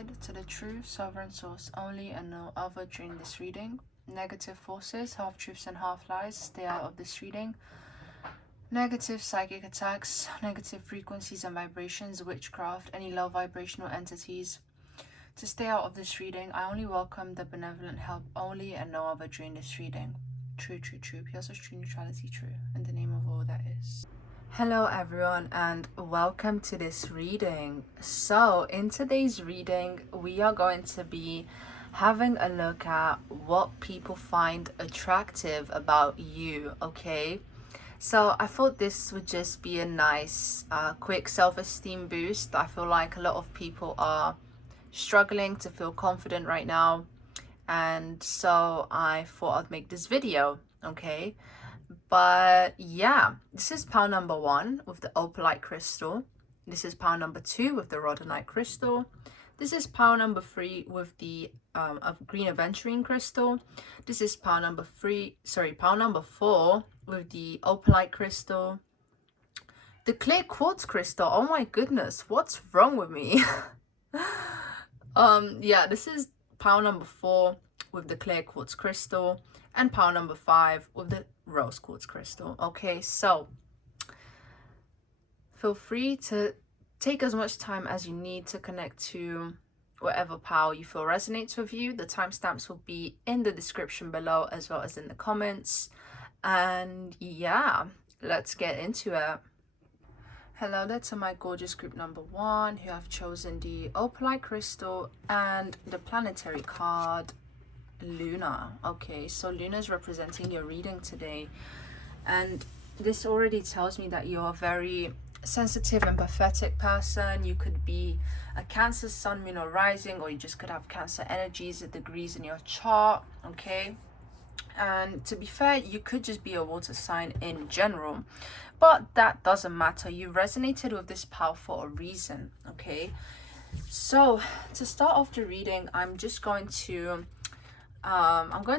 connected to the true sovereign source only and no other during this reading. Negative forces, half truths and half lies, stay out of this reading. Negative psychic attacks, negative frequencies and vibrations, witchcraft, any low vibrational entities, to stay out of this reading. I only welcome the benevolent help only and no other during this reading. True, true, true. Piazo's true neutrality, true. In the name of all that is. Hello everyone and welcome to this reading. So in today's reading we are going to be having a look at what people find attractive about you, okay? So I thought this would just be a nice quick self-esteem boost. I feel like a lot of people are struggling to feel confident right now, and so I thought I'd make this video, okay? But yeah, this is pile number 1 with the opalite crystal. This is pile number 2 with the rhodonite crystal. This is pile number 3 with the green aventurine crystal. This is pile number 4 with the opalite crystal. The clear quartz crystal. Oh my goodness, what's wrong with me? Yeah, this is pile number 4 with the clear quartz crystal, and pile number 5 with the rose quartz crystal. Okay, so feel free to take as much time as you need to connect to whatever pile you feel resonates with you. The timestamps will be in the description below as well as in the comments. And yeah, let's get into it. Hello there to my gorgeous group number 1 who have chosen the opalite crystal and the planetary card Luna. Okay, so Luna is representing your reading today, and this already tells me that you're a very sensitive and empathetic person. You could be a Cancer sun, moon, or rising, or you just could have Cancer energies at degrees in your chart, okay? And to be fair, you could just be a water sign in general, but that doesn't matter. You resonated with this pile for a reason, okay? So to start off the reading, I'm going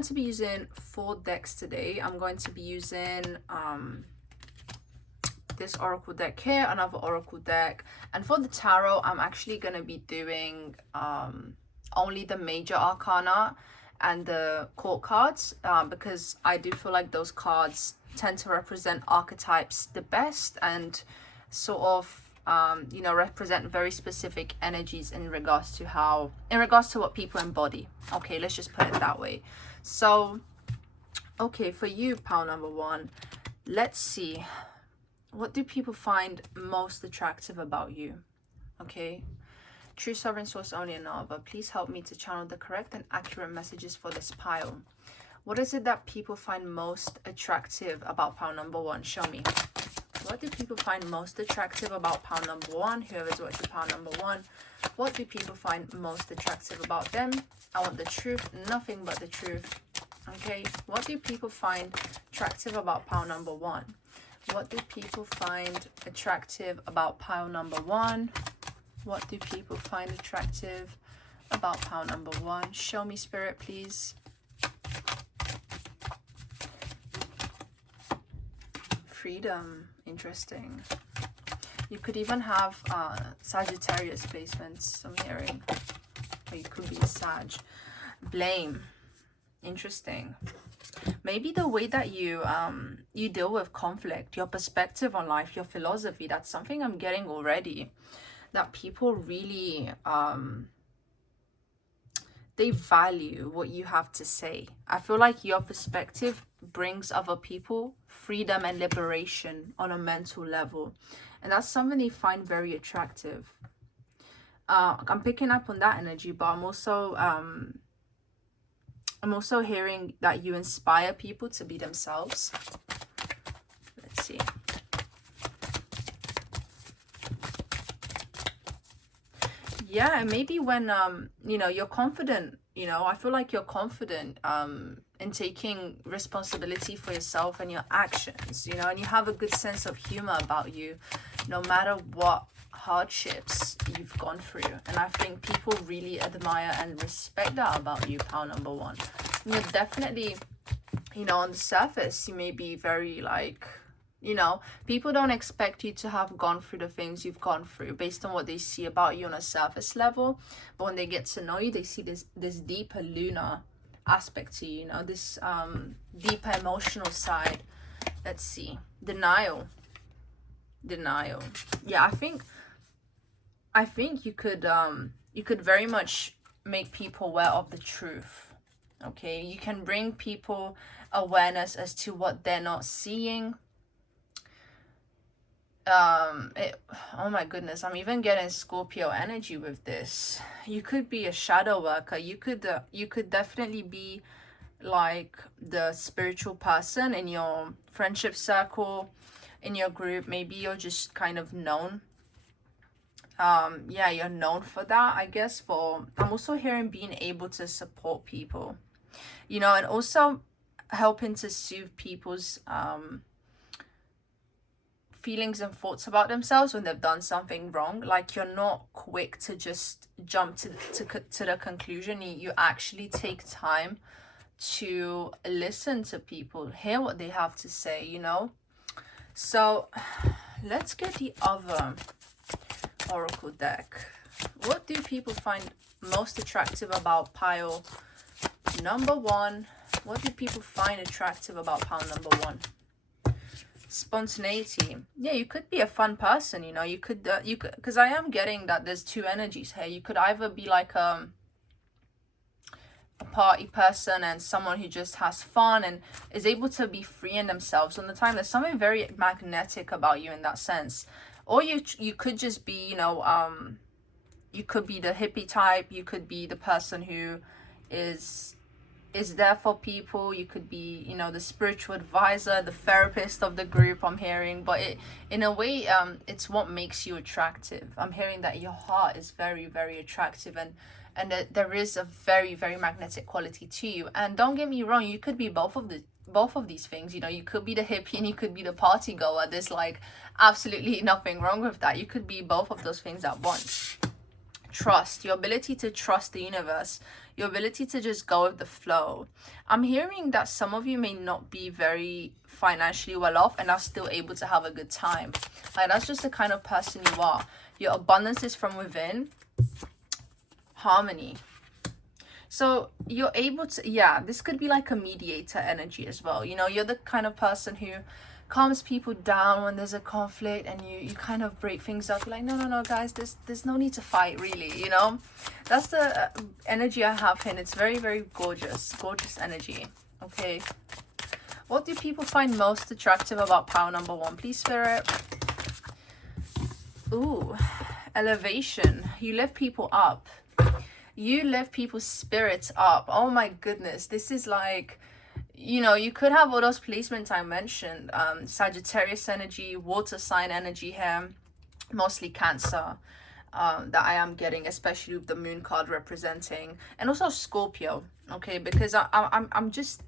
to be using 4 decks today. I'm going to be using this oracle deck here, another oracle deck, and for the tarot I'm actually going to be doing only the major arcana and the court cards, because I do feel like those cards tend to represent archetypes the best and sort of you know, represent very specific energies in regards to what people embody. Okay, let's just put it that way. So okay, for you, pile number 1, let's see, what do people find most attractive about you? Okay, true sovereign source only and no other, please help me to channel the correct and accurate messages for this pile. What is it that people find most attractive about pile number 1? Show me. What do people find most attractive about pile number 1? Whoever's watching pile number 1, what do people find most attractive about them? I want the truth, nothing but the truth. Okay, what do people find attractive about pile number 1? What do people find attractive about pile number 1? What do people find attractive about pile number 1? Show me, Spirit, please. Freedom. Interesting. You could even have Sagittarius placements, I'm hearing, or you could be a Sag. Blame. Interesting. Maybe the way that you you deal with conflict, your perspective on life, your philosophy, that's something I'm getting already, that people really they value what you have to say. I feel like your perspective brings other people freedom and liberation on a mental level, and that's something they find very attractive. I'm picking up on that energy, but I'm also hearing that you inspire people to be themselves. Let's see. Yeah, and maybe when you know, you're confident, you know, I feel like you're confident in taking responsibility for yourself and your actions, you know, and you have a good sense of humor about you no matter what hardships you've gone through. And I think people really admire and respect that about you, pile number 1. And you're definitely, you know, on the surface you may be very like You know, people don't expect you to have gone through the things you've gone through based on what they see about you on a surface level. But when they get to know you, they see this deeper lunar aspect to you, you know, this deeper emotional side. Let's see. Denial. Yeah, I think you could very much make people aware of the truth. Okay, you can bring people awareness as to what they're not seeing. Oh my goodness, I'm even getting Scorpio energy with this. You could be a shadow worker. You could definitely be like the spiritual person in your friendship circle, in your group. Maybe you're just kind of known. Yeah, you're known for that, I guess. For I'm also hearing being able to support people, you know, and also helping to soothe people's feelings and thoughts about themselves when they've done something wrong. Like, you're not quick to just jump to the conclusion. You actually take time to listen to people, hear what they have to say, you know. So let's get the other oracle deck. What do people find most attractive about pile number one? What do people find attractive about pile number one? Spontaneity. Yeah, you could be a fun person, you know. You could because I am getting that there's two energies here. You could either be like a party person and someone who just has fun and is able to be free in themselves on the time. There's something very magnetic about you in that sense. Or you could just be, you know, you could be the hippie type. You could be the person who is there for people. You could be, you know, the spiritual advisor, the therapist of the group, I'm hearing. But in a way, it's what makes you attractive. I'm hearing that your heart is very, very attractive, and that there is a very, very magnetic quality to you. And don't get me wrong, you could be both of these things. You know, you could be the hippie and you could be the party goer. There's like absolutely nothing wrong with that. You could be both of those things at once. Trust, your ability to trust the universe, your ability to just go with the flow. I'm hearing that some of you may not be very financially well off and are still able to have a good time. Like, that's just the kind of person you are. Your abundance is from within. Harmony. So you're able to, yeah, this could be like a mediator energy as well. You know, you're the kind of person who calms people down when there's a conflict, and you kind of break things up. You're like, no guys, there's no need to fight, really, you know. That's the energy I have here, and it's very, very gorgeous energy. Okay, what do people find most attractive about power number one, please, Spirit? Ooh, elevation. You lift people up. You lift people's spirits up. Oh my goodness, this is like, you know, you could have all those placements I mentioned. Sagittarius energy, water sign energy here, mostly Cancer, that I am getting, especially with the moon card representing, and also Scorpio. Okay, because I'm just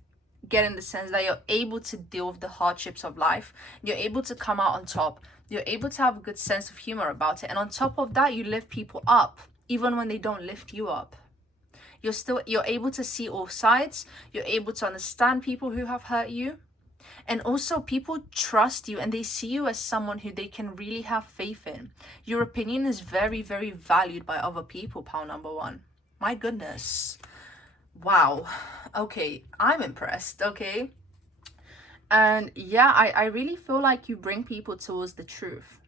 getting the sense that you're able to deal with the hardships of life. You're able to come out on top. You're able to have a good sense of humor about it, and on top of that, you lift people up even when they don't lift you up. You're able to see all sides. You're able to understand people who have hurt you. And also, people trust you and they see you as someone who they can really have faith in. Your opinion is very, very valued by other people, pal number one. My goodness. Wow. Okay, I'm impressed, okay? And yeah, I really feel like you bring people towards the truth.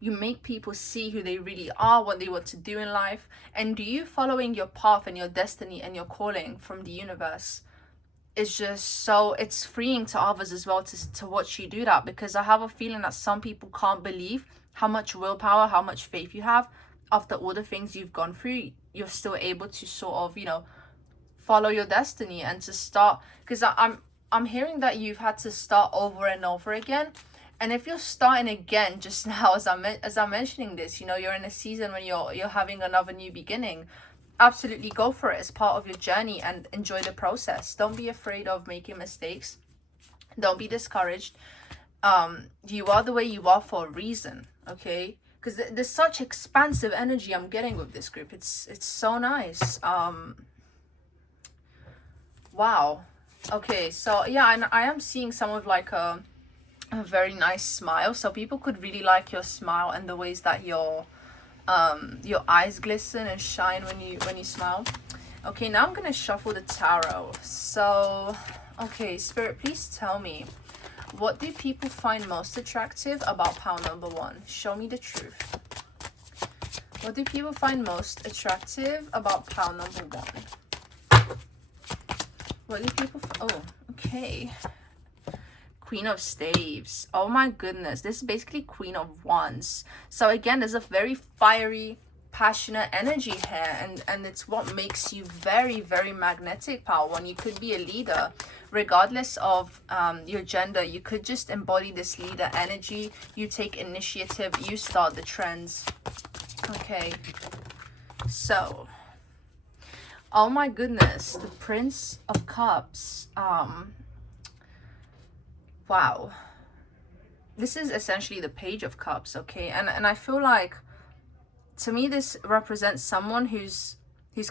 You make people see who they really are, what they want to do in life. And you following your path and your destiny and your calling from the universe is just so, it's freeing to others as well to watch you do that. Because I have a feeling that some people can't believe how much willpower, how much faith you have. After all the things you've gone through, you're still able to sort of, you know, follow your destiny and to start. Because I'm hearing that you've had to start over and over again. And if you're starting again just now, as I'm mentioning this, you know, you're in a season when you're having another new beginning. Absolutely go for it as part of your journey and enjoy the process. Don't be afraid of making mistakes. Don't be discouraged. You are the way you are for a reason, okay? Because there's such expansive energy I'm getting with this group. It's so nice. Wow. Okay, so yeah, and I am seeing some of like a very nice smile. So people could really like your smile and the ways that your eyes glisten and shine when you smile. Okay, now I'm gonna shuffle the tarot. So, okay, Spirit, please tell me, what do people find most attractive about pile number 1? Show me the truth. What do people find most attractive about pile number 1? What do people oh, okay. Queen of Staves. Oh my goodness, this is basically Queen of Wands. So again, there's a very fiery, passionate energy here, and it's what makes you very, very magnetic, pile 1. You could be a leader regardless of your gender. You could just embody this leader energy. You take initiative, you start the trends. Okay, so oh my goodness, the Prince of Cups. Wow, this is essentially the Page of Cups. Okay, and I feel like, to me, this represents someone who's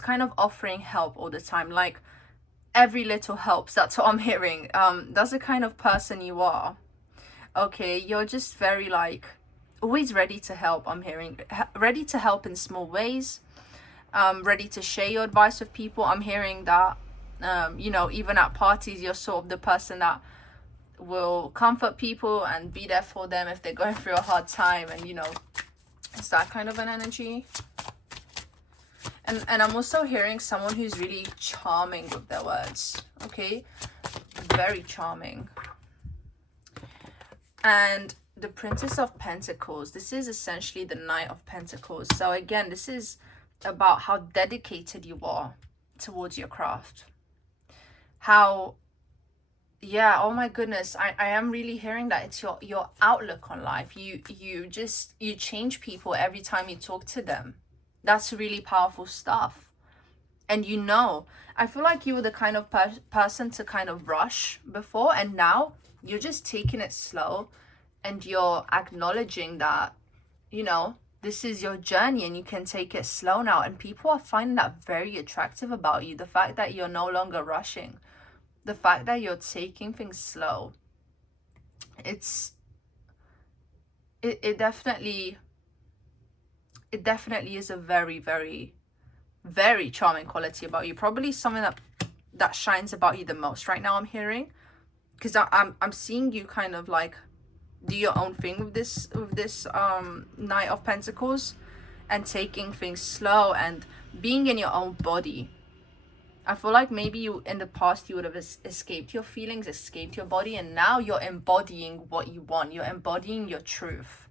kind of offering help all the time, like every little helps. That's what I'm hearing. That's the kind of person you are. Okay, you're just very, like, always ready to help. I'm hearing ready to help in small ways, ready to share your advice with people. I'm hearing that, you know, even at parties, you're sort of the person that will comfort people and be there for them if they're going through a hard time, and you know, it's that kind of an energy. And I'm also hearing someone who's really charming with their words. Okay, very charming. And the Princess of Pentacles, this is essentially the Knight of Pentacles. So again, this is about how dedicated you are towards your craft. How, yeah, oh my goodness, I am really hearing that it's your outlook on life. You change people every time you talk to them. That's really powerful stuff. And you know, I feel like you were the kind of person to kind of rush before, and now you're just taking it slow, and you're acknowledging that, you know, this is your journey and you can take it slow now. And people are finding that very attractive about you. The fact that you're no longer rushing, the fact that you're taking things slow. It definitely is a very, very, very charming quality about you. Probably something that shines about you the most right now, I'm hearing, because I'm seeing you kind of like do your own thing with this Knight of Pentacles, and taking things slow and being in your own body. I feel like maybe you, in the past, you would have escaped your feelings, escaped your body, and now you're embodying what you want. You're embodying your truth.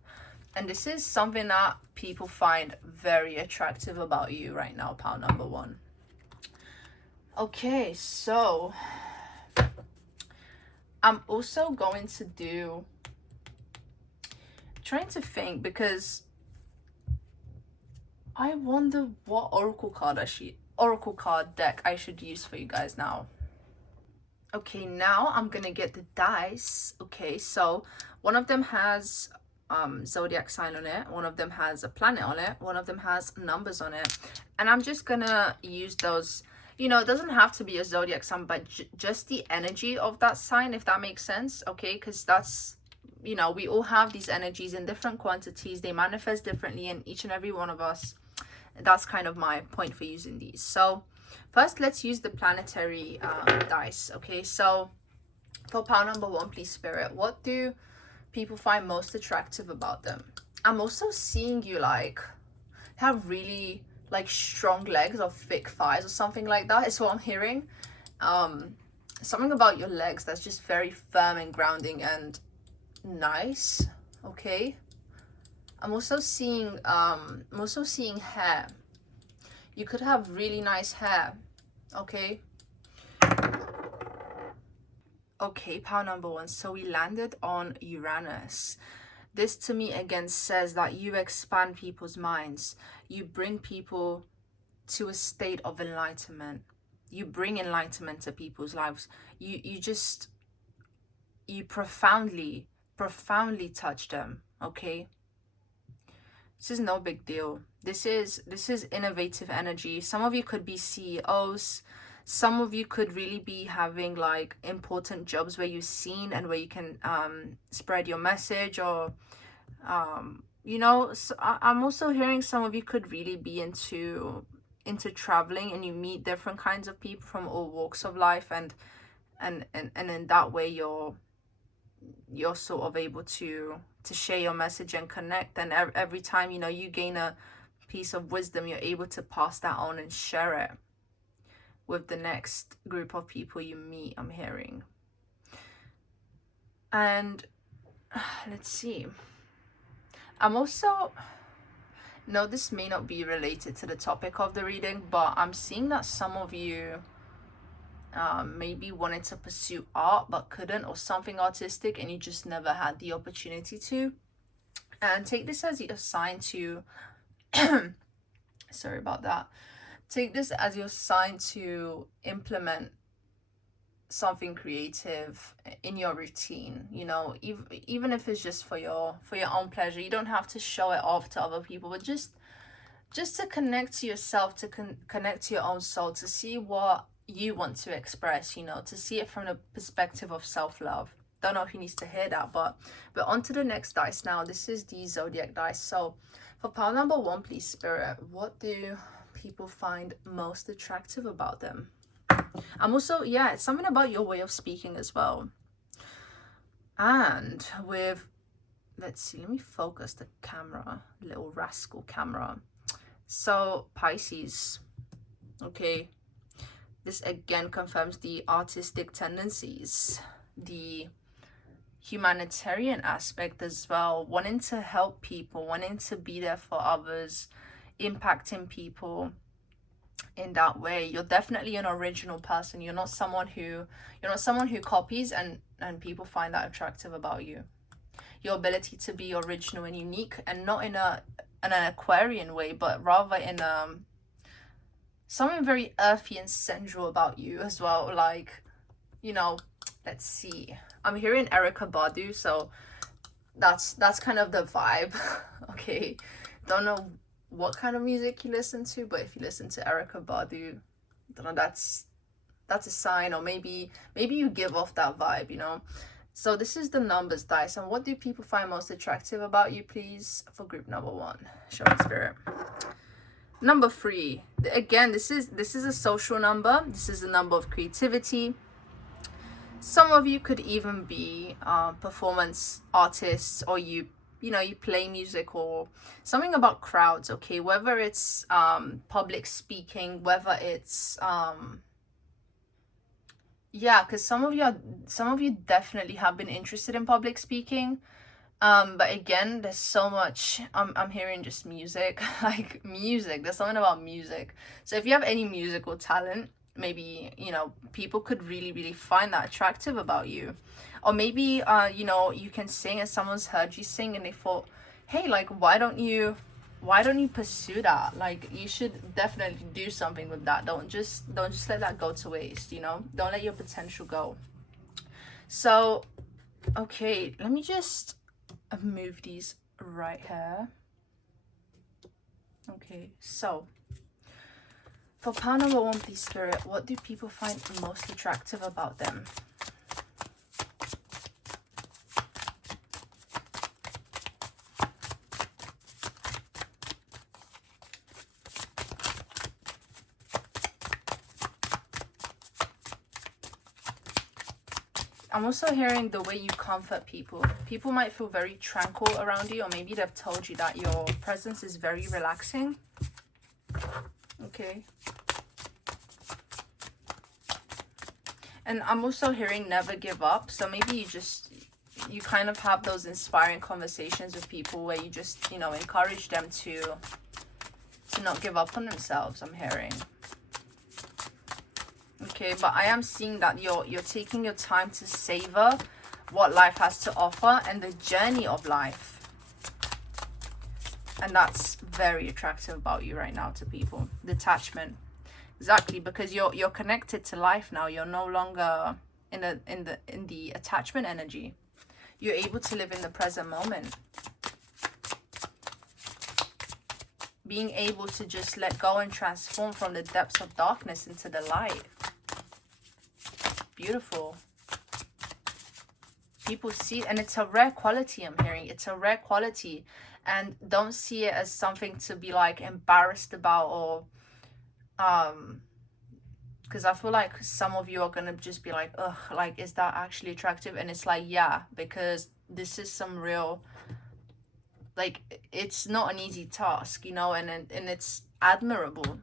And this is something that people find very attractive about you right now, pile number 1. Okay, so I'm also going to do, trying to think, because I wonder what oracle card deck I should use for you guys now. Okay, now I'm gonna get the dice. Okay, so one of them has zodiac sign on it, one of them has a planet on it, one of them has numbers on it, and I'm just gonna use those. You know, it doesn't have to be a zodiac sign, but just the energy of that sign, if that makes sense. Okay, because that's, you know, we all have these energies in different quantities. They manifest differently in each and every one of us. That's kind of my point for using these. So first, let's use the planetary dice. Okay, so for pile number 1, please, Spirit, what do people find most attractive about them? I'm also seeing you like have really like strong legs or thick thighs or something like that, is what I'm hearing. Something about your legs that's just very firm and grounding and nice. Okay, I'm also seeing hair. You could have really nice hair. Okay, pile number 1, so we landed on Uranus. This to me again says that you expand people's minds. You bring people to a state of enlightenment. You bring enlightenment to people's lives. You profoundly touch them. Okay, this is no big deal. This is innovative energy. Some of you could be CEOs. Some of you could really be having like important jobs where you're seen and where you can spread your message, or you know, so I'm also hearing some of you could really be into traveling, and you meet different kinds of people from all walks of life, and in that way you're sort of able to share your message and connect. And every time, you know, you gain a piece of wisdom, you're able to pass that on and share it with the next group of people you meet, I'm hearing. And let's see, I'm also, no, this may not be related to the topic of the reading, but I'm seeing that some of you maybe wanted to pursue art but couldn't, or something artistic, and you just never had the opportunity to. And take this as your sign to sorry about that, take this as your sign to implement something creative in your routine, you know, even if it's just for your own pleasure. You don't have to show it off to other people, but just to connect to yourself, to connect to your own soul, to see what you want to express, you know, to see it from the perspective of self-love. Don't know if he needs to hear that, but on to the next dice now. This is the zodiac dice. So for pile number 1, please, Spirit, what do people find most attractive about them? I'm also, yeah, it's something about your way of speaking as well. And with, let's see, let me focus the camera, little rascal camera. So Pisces, okay, this again confirms the artistic tendencies, the humanitarian aspect as well, wanting to help people, wanting to be there for others, impacting people in that way. You're definitely an original person. You're not someone who copies, and people find that attractive about you. Your ability to be original and unique, and not in an Aquarian way, but rather in something very earthy and sensual about you as well. Like, you know, let's see, I'm hearing Erykah Badu, so that's kind of the vibe. Okay, don't know what kind of music you listen to, but if you listen to Erykah Badu, don't know, that's a sign. Or maybe you give off that vibe, you know. So this is the numbers dice, and what do people find most attractive about you, please, for group number 1? Show me, Spirit. Number 3, again, this is a social number. This is a number of creativity. Some of you could even be performance artists, or you play music, or something about crowds, okay? Whether it's public speaking, whether it's yeah, because some of you definitely have been interested in public speaking. But again, there's so much, I'm hearing just music, like music. There's something about music. So if you have any musical talent, maybe, you know, people could really, really find that attractive about you. Or maybe, you know, you can sing, and someone's heard you sing and they thought, hey, like, why don't you pursue that? Like, you should definitely do something with that. Don't just let that go to waste, you know? Don't let your potential go. So, okay, let me just move these right here. Okay, so for pile number 1, please, Spirit, what do people find most attractive about them? I'm also hearing the way you comfort people. People might feel very tranquil around you, or maybe they've told you that your presence is very relaxing. Okay. And I'm also hearing never give up. So maybe you kind of have those inspiring conversations with people where you just, you know, encourage them to not give up on themselves, I'm hearing. Okay, but I am seeing that you're taking your time to savor what life has to offer and the journey of life. And that's very attractive about you right now to people. Detachment. Exactly, because you're connected to life now. You're no longer in the attachment energy. You're able to live in the present moment. Being able to just let go and transform from the depths of darkness into the light. beautiful. People see, and it's a rare quality. I'm hearing it's a rare quality, and don't see it as something to be like embarrassed about, or because I feel like some of you are gonna just be like, ugh, like, is that actually attractive? And it's like, yeah, because this is some real, like, it's not an easy task, you know, and it's admirable.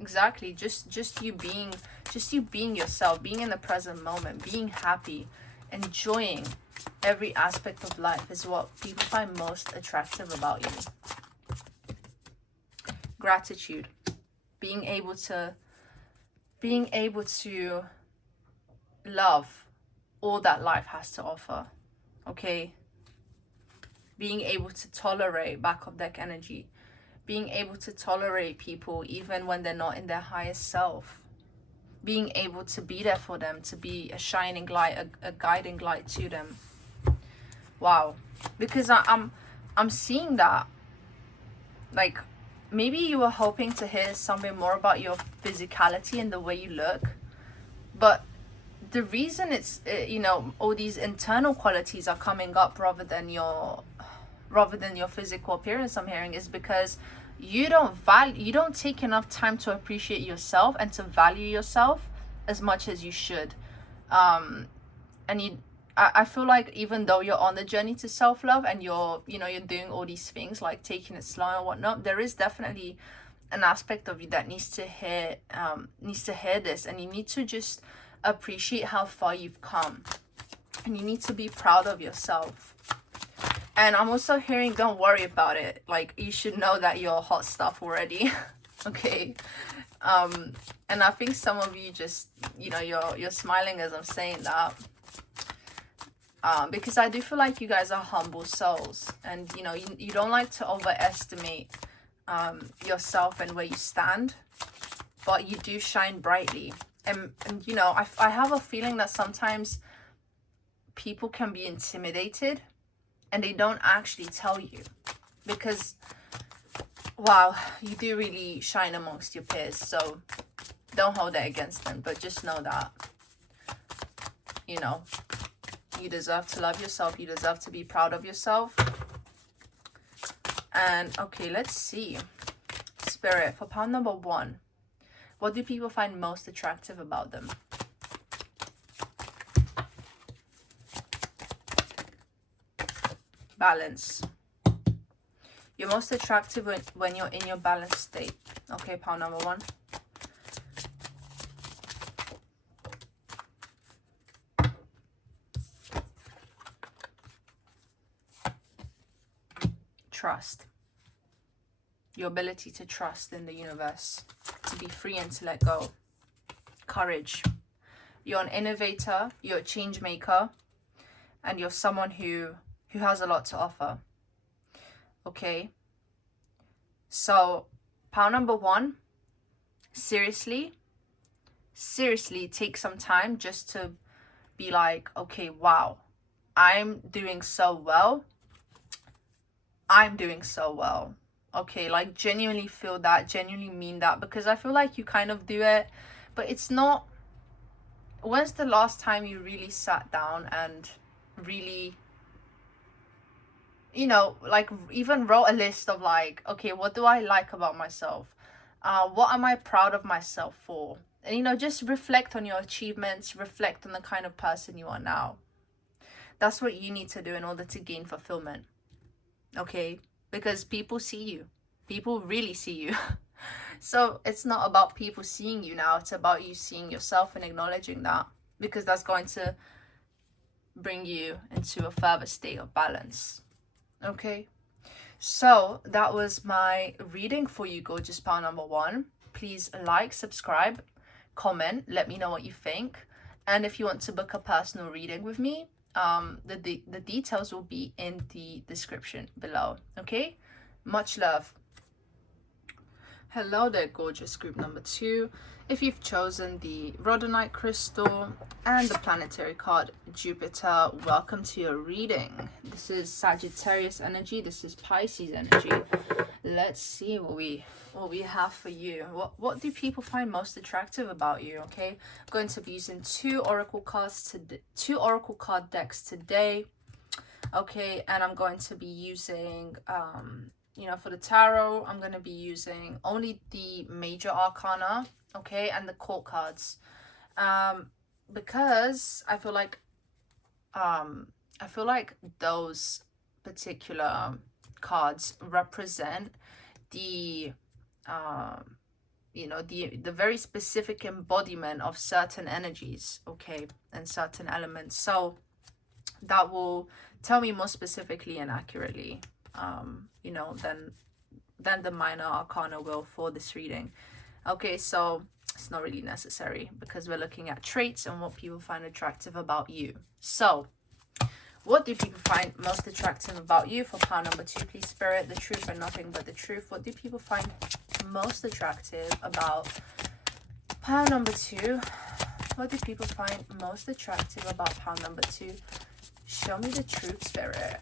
Exactly. Just you being yourself, being in the present moment, being happy, enjoying every aspect of life is what people find most attractive about you. Gratitude. Being able to love all that life has to offer. Okay? Being able to tolerate back of deck energy. Being able to tolerate people even when they're not in their highest self. Being able to be there for them, to be a shining light, a guiding light to them. Wow. Because I'm seeing that. Like, maybe you were hoping to hear something more about your physicality and the way you look. But the reason it's, you know, all these internal qualities are coming up rather than your physical appearance, I'm hearing, is because you don't take enough time to appreciate yourself and to value yourself as much as you should. And I feel like even though you're on the journey to self-love and you're doing all these things like taking it slow and whatnot, there is definitely an aspect of you that needs to hear this, and you need to just appreciate how far you've come, and you need to be proud of yourself. And I'm also hearing, don't worry about it. Like, you should know that you're hot stuff already. Okay. And I think some of you just, you know, you're smiling as I'm saying that. Because I do feel like you guys are humble souls, and you know, you don't like to overestimate yourself and where you stand, but you do shine brightly. And you know, I have a feeling that sometimes people can be intimidated and they don't actually tell you, because wow, you do really shine amongst your peers. So don't hold that against them, but just know that, you know, you deserve to love yourself. You deserve to be proud of yourself. And okay, let's see. Spirit, for pile number 1, what do people find most attractive about them? Balance. You're most attractive when you're in your balanced state. Okay, pile number 1. Trust. Your ability to trust in the universe, to be free and to let go. Courage. You're an innovator, you're a change maker, and you're someone who has a lot to offer. Okay, so pile number 1, seriously take some time just to be like, okay, wow, I'm doing so well. Okay, like genuinely feel that, genuinely mean that, because I feel like you kind of do it, but it's not. When's the last time you really sat down and really, you know, like even wrote a list of like, okay, what do I like about myself? What am I proud of myself for? And, you know, just reflect on your achievements, reflect on the kind of person you are now. That's what you need to do in order to gain fulfillment. Okay? Because people see you. People really see you. So it's not about people seeing you now. It's about you seeing yourself and acknowledging that. Because that's going to bring you into a further state of balance. Okay? So that was my reading for you, gorgeous pile number 1. Please like, subscribe, comment, let me know what you think. And if you want to book a personal reading with me, the details will be in the description below. Okay, much love. Hello there, gorgeous group number 2. If you've chosen the rhodonite crystal and the planetary card Jupiter, welcome to your reading. This is Sagittarius energy, this is Pisces energy. Let's see what we have for you. What do people find most attractive about you? Okay, I'm going to be using two oracle card decks today. Okay, and I'm going to be using for the tarot, I'm going to be using only the major arcana, okay, and the court cards, because I feel like those particular cards represent the the very specific embodiment of certain energies, okay, and certain elements. So that will tell me more specifically and accurately than the minor arcana will for this reading. Okay, so it's not really necessary because we're looking at traits and what people find attractive about you. So what do people find most attractive about you? For pile number 2, please, Spirit, the truth and nothing but the truth. What do people find most attractive about pile number 2? What do people find most attractive about pile number 2? Show me the truth, Spirit.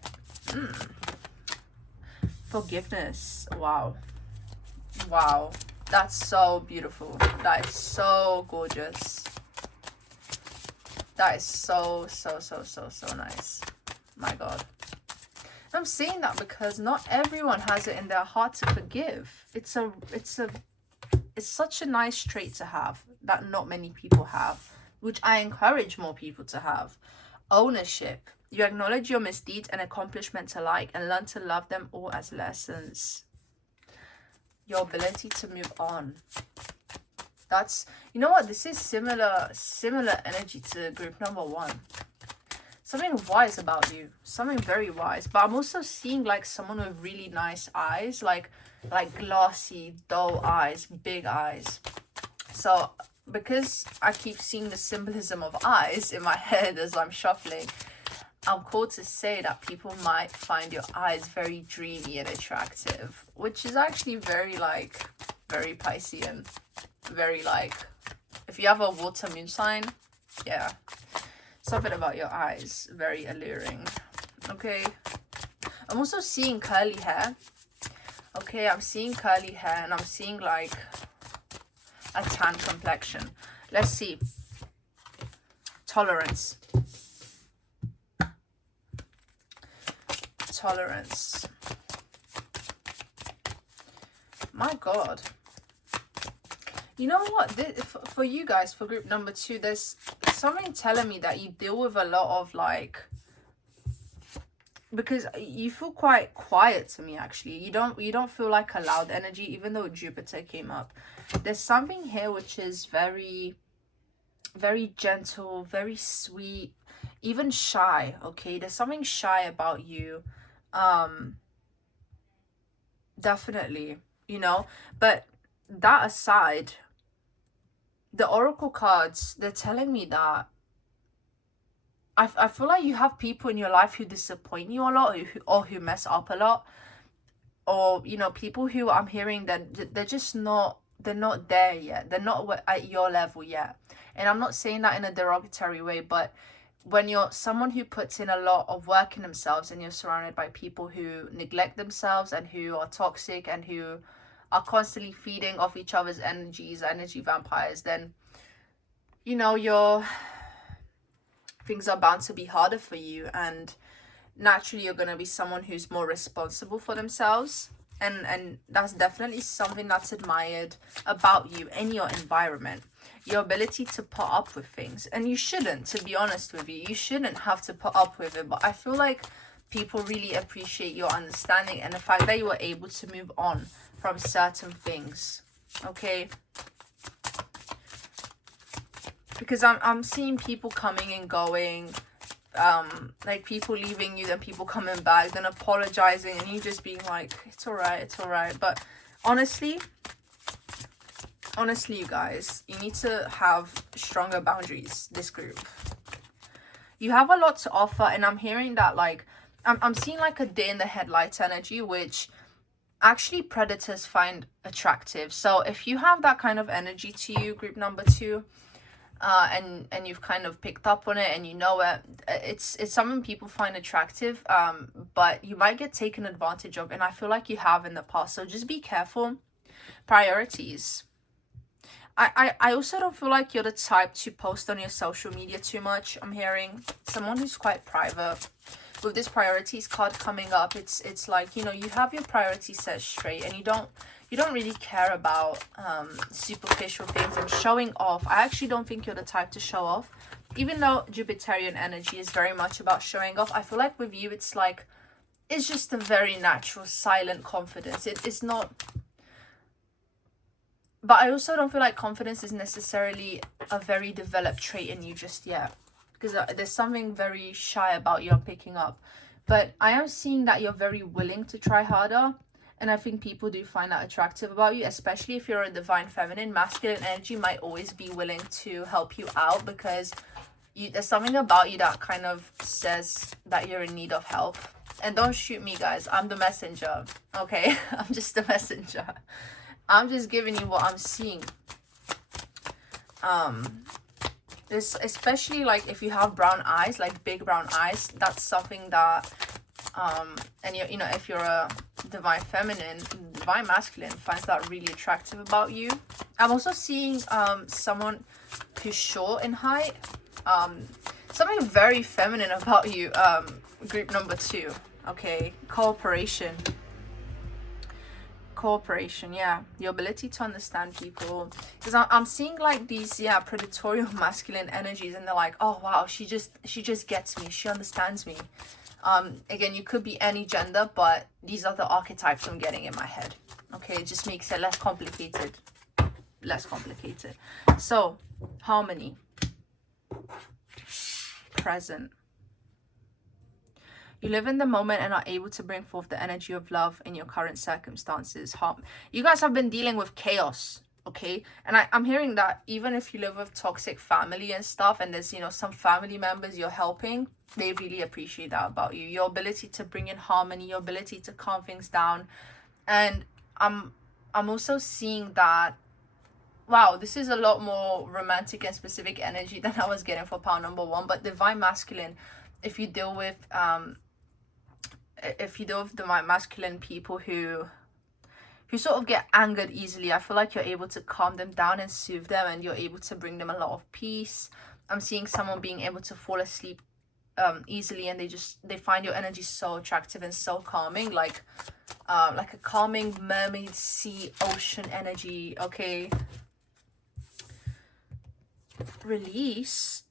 Forgiveness. Wow, that's so beautiful. That is so gorgeous. That is so nice. My God, I'm saying that because not everyone has it in their heart to forgive. It's such a nice trait to have that not many people have, which I encourage more people to have. Ownership. You acknowledge your misdeeds and accomplishments alike and learn to love them all as lessons. Your ability to move on. That's, you know what, this is similar energy to group number 1. Something wise about you. Something very wise. But I'm also seeing like someone with really nice eyes, like glassy, dull eyes, big eyes. So because I keep seeing the symbolism of eyes in my head as I'm shuffling, I'm called to say that people might find your eyes very dreamy and attractive, which is actually very Piscean, very if you have a water moon sign, yeah, something about your eyes, very alluring. Okay, I'm also seeing curly hair. Okay, I'm seeing curly hair and I'm seeing like a tan complexion. Let's see. Tolerance. My God. You know what? For you guys, for group number 2, there's something telling me that you deal with a lot of because you feel quite quiet to me, actually. You don't feel like a loud energy, even though Jupiter came up. There's something here which is very, very gentle, very sweet, even shy. Okay, there's something shy about you. Definitely, but that aside, the oracle cards, they're telling me that I feel like you have people in your life who disappoint you a lot, who mess up a lot, or people who I'm hearing that they're just not, they're not there yet, they're not at your level yet. And I'm not saying that in a derogatory way, but when you're someone who puts in a lot of work in themselves and you're surrounded by people who neglect themselves and who are toxic and who are constantly feeding off each other's energies, energy vampires, then your things are bound to be harder for you, and naturally you're going to be someone who's more responsible for themselves, and that's definitely something that's admired about you in your environment. Your ability to put up with things, and you shouldn't, to be honest with you shouldn't have to put up with it, but I feel like people really appreciate your understanding and the fact that you were able to move on from certain things. Okay, because I'm seeing people coming and going, like people leaving you, then people coming back, then apologizing, and you just being like, it's all right. But honestly, you guys, you need to have stronger boundaries. This group, you have a lot to offer, and I'm hearing that I'm seeing like a day in the headlights energy, which actually predators find attractive. So if you have that kind of energy to you, group number 2, and you've kind of picked up on it and you know it, it's something people find attractive, but you might get taken advantage of, and I feel like you have in the past. So just be careful. Priorities. I also don't feel like you're the type to post on your social media too much. I'm hearing someone who's quite private. With this priorities card coming up, it's like, you know, you have your priorities set straight, and you don't really care about superficial things and showing off. I actually don't think you're the type to show off, even though Jupiterian energy is very much about showing off. I feel like with you, it's like, it's just a very natural silent confidence. It's not, but I also don't feel like confidence is necessarily a very developed trait in you just yet, because there's something very shy about you I'm picking up. But I am seeing that you're very willing to try harder, and I think people do find that attractive about you, especially if you're a divine feminine. Masculine energy might always be willing to help you out, because there's something about you that kind of says that you're in need of help. And don't shoot me, guys, I'm the messenger, okay? I'm just the messenger. I'm just giving you what I'm seeing. This, especially like if you have brown eyes, like big brown eyes, that's something that and you know, if you're a divine feminine, divine masculine finds that really attractive about you. I'm also seeing someone who's short in height. Something very feminine about you, group number 2. Okay, cooperation, yeah, your ability to understand people, because I'm seeing like these, yeah, predatorial masculine energies, and they're like, oh wow, she just gets me, she understands me. Again, you could be any gender, but these are the archetypes I'm getting in my head. Okay, it just makes it less complicated. So harmony, present. You live in the moment and are able to bring forth the energy of love in your current circumstances. You guys have been dealing with chaos, okay? And I'm hearing that even if you live with toxic family and stuff, and there's, you know, some family members you're helping, they really appreciate that about you. Your ability to bring in harmony, your ability to calm things down. And I'm also seeing that, wow, this is a lot more romantic and specific energy than I was getting for pile number 1. But divine masculine, if you deal with divine masculine people who sort of get angered easily, I feel like you're able to calm them down and soothe them, and you're able to bring them a lot of peace. I'm seeing someone being able to fall asleep easily, and they find your energy so attractive and so calming, like a calming mermaid, sea, ocean energy. Okay, release.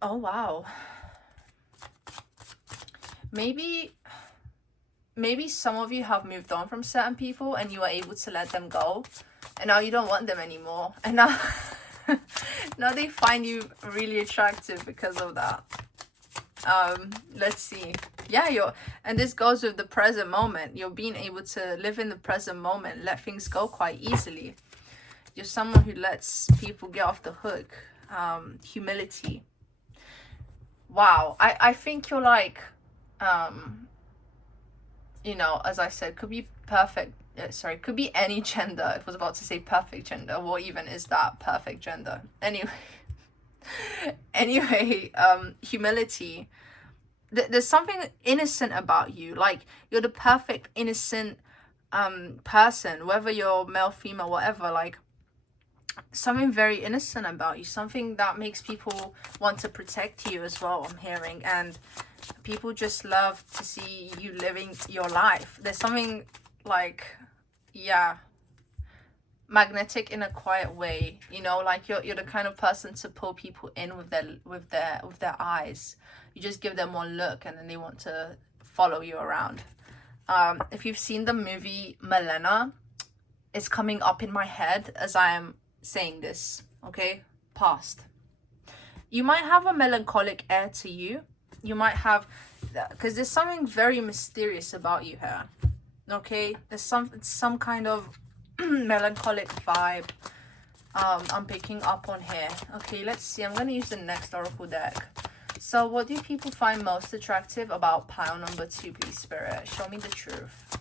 Oh wow, maybe some of you have moved on from certain people and you are able to let them go, and now you don't want them anymore, and now now they find you really attractive because of that. Let's see. Yeah, and this goes with the present moment. You're being able to live in the present moment, let things go quite easily. You're someone who lets people get off the hook. Humility. Wow, I think you're like, you know, as I said, could be perfect. Could be any gender. I was about to say perfect gender. What even is that perfect gender? Anyway, humility. There's something innocent about you. Like, you're the perfect innocent person, whether you're male, female, whatever. Like, something very innocent about you, something that makes people want to protect you as well, I'm hearing. And people just love to see you living your life. There's something like, yeah, magnetic in a quiet way, you know, like you're the kind of person to pull people in with their eyes. You just give them one look and then they want to follow you around. If you've seen the movie Milena, it's coming up in my head as I am saying this. Okay, past. You might have a melancholic air to you. You might have, because there's something very mysterious about you here. Okay, there's some kind of melancholic vibe I'm picking up on here. Okay, let's see. I'm going to use the next oracle deck. So what do people find most attractive about pile number 2, please, Spirit? Show me the truth.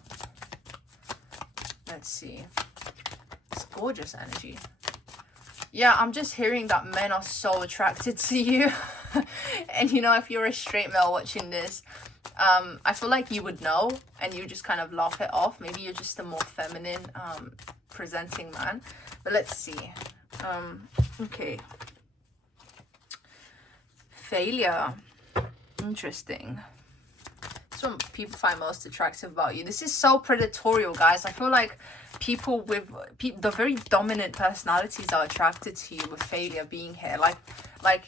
Let's see. It's gorgeous energy. Yeah, I'm just hearing that men are so attracted to you. And you know, if you're a straight male watching this, I feel like you would know and you just kind of laugh it off. Maybe you're just a more feminine presenting man. But let's see. Okay. Failure. Interesting. That's what people find most attractive about you. This is so predatorial, guys. I feel like people with the very dominant personalities are attracted to you with failure being here. Like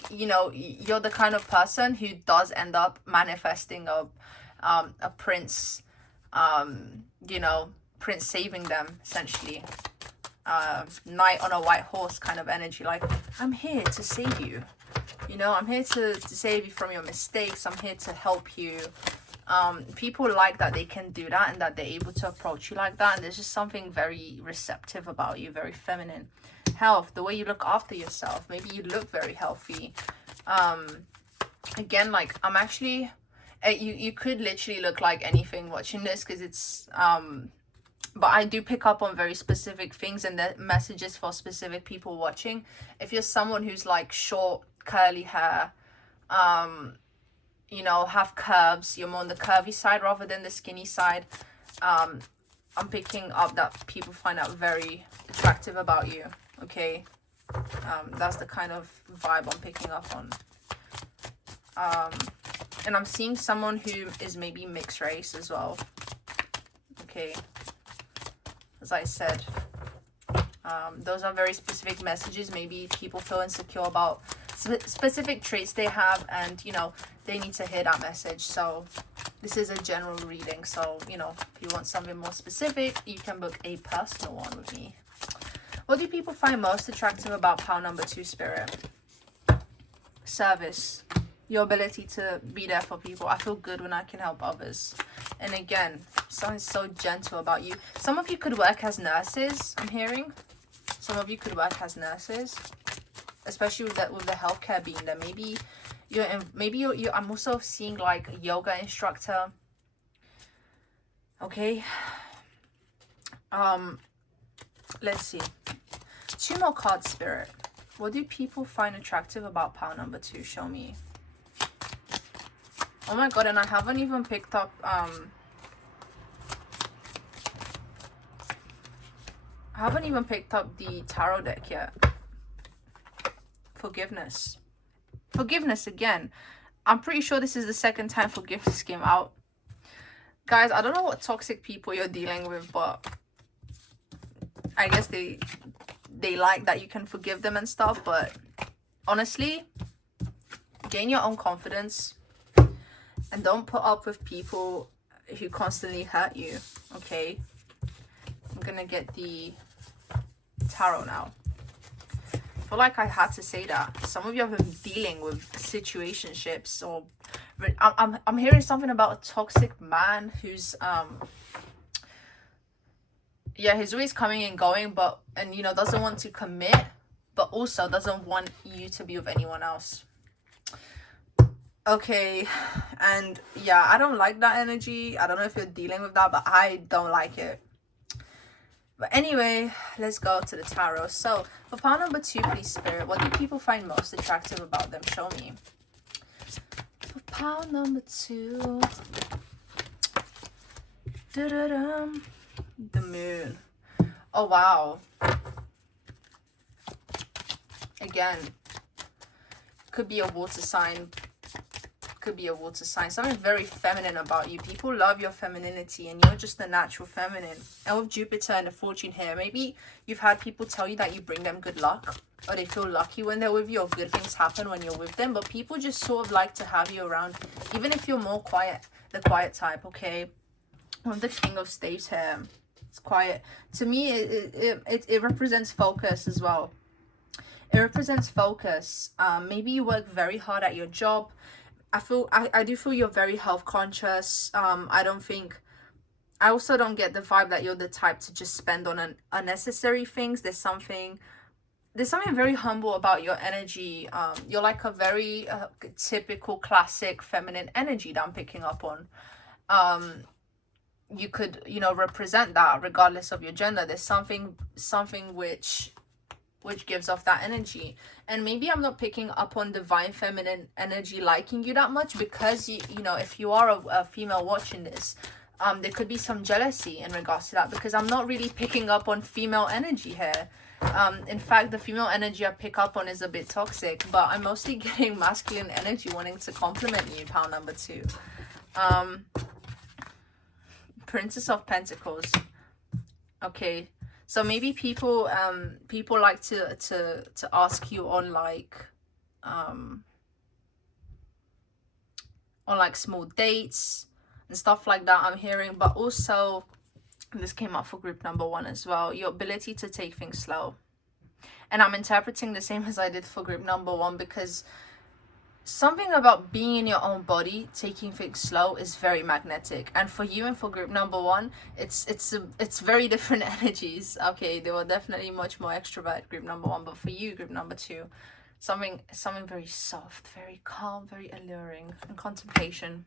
you know, you're the kind of person who does end up manifesting a prince, you know, prince saving them, essentially. Knight on a white horse kind of energy. Like, I'm here to save you. You know, I'm here to save you from your mistakes. I'm here to help you. People like that they can do that and that they're able to approach you like that. And there's just something very receptive about you, very feminine. Health, the way you look after yourself. Maybe you look very healthy. Again, like, I'm actually... You could literally look like anything watching this, because it's... but I do pick up on very specific things and the messages for specific people watching. If you're someone who's like short, curly hair, you know, have curves, you're more on the curvy side rather than the skinny side, I'm picking up that people find that very attractive about you. Okay, that's the kind of vibe I'm picking up on. And I'm seeing someone who is maybe mixed race as well. Okay, as I said, those are very specific messages. Maybe people feel insecure about specific traits they have, and you know, they need to hear that message. So this is a general reading, so you know, if you want something more specific, you can book a personal one with me. What do people find most attractive about pile number 2, Spirit? Service. Your ability to be there for people. I feel good when I can help others. And again, something so gentle about you. Some of you could work as nurses, I'm hearing. Some of you could work as nurses, especially with the healthcare being there. Maybe you're I'm also seeing like a yoga instructor. Okay. Let's see. 2 more cards, Spirit. What do people find attractive about pile number 2? Show me. Oh my god, and I haven't even picked up I haven't even picked up the tarot deck yet. Forgiveness. Forgiveness again. I'm pretty sure this is the second time forgiveness came out. Guys, I don't know what toxic people you're dealing with, but I guess they like that you can forgive them and stuff. But honestly, gain your own confidence and don't put up with people who constantly hurt you. Okay, I'm gonna get the tarot now. I feel like I had to say that. Some of you have been dealing with situationships, or I'm hearing something about a toxic man who's yeah, he's always coming and going, but you know, doesn't want to commit, but also doesn't want you to be with anyone else. Okay, and yeah, I don't like that energy. I don't know if you're dealing with that, but I don't like it. But anyway, let's go to the tarot. So for pile number 2, please, Spirit, what do people find most attractive about them? Show me. For pile number 2, the moon. Oh wow. Again, could be a water sign. Could be a water sign. Something very feminine about you. People love your femininity, and you're just the natural feminine. And with Jupiter and the fortune here, maybe you've had people tell you that you bring them good luck, or they feel lucky when they're with you, or good things happen when you're with them. But people just sort of like to have you around, even if you're more quiet, the quiet type. Okay, with the King of Staves here, it's quiet. To me, it represents focus as well. It represents focus. Maybe you work very hard at your job. I do feel you're very health conscious. I also don't get the vibe that you're the type to just spend on unnecessary things. There's something very humble about your energy. You're like a very typical classic feminine energy that I'm picking up on. you could, you know, represent that regardless of your gender. There's something which gives off that energy. And maybe I'm not picking up on divine feminine energy liking you that much, because you know, if you are a female watching this, there could be some jealousy in regards to that, because I'm not really picking up on female energy here. In fact, the female energy I pick up on is a bit toxic, but I'm mostly getting masculine energy wanting to compliment you, pile number 2. Princess of Pentacles. Okay, so maybe people like to ask you on like small dates and stuff like that, I'm hearing. But also, this came up for group number 1 as well, your ability to take things slow. And I'm interpreting the same as I did for group number 1, because something about being in your own body, taking things slow, is very magnetic. And for you and for group number 1, it's very different energies. Okay, they were definitely much more extrovert, group number 1, but for you, group number 2, something very soft, very calm, very alluring. And contemplation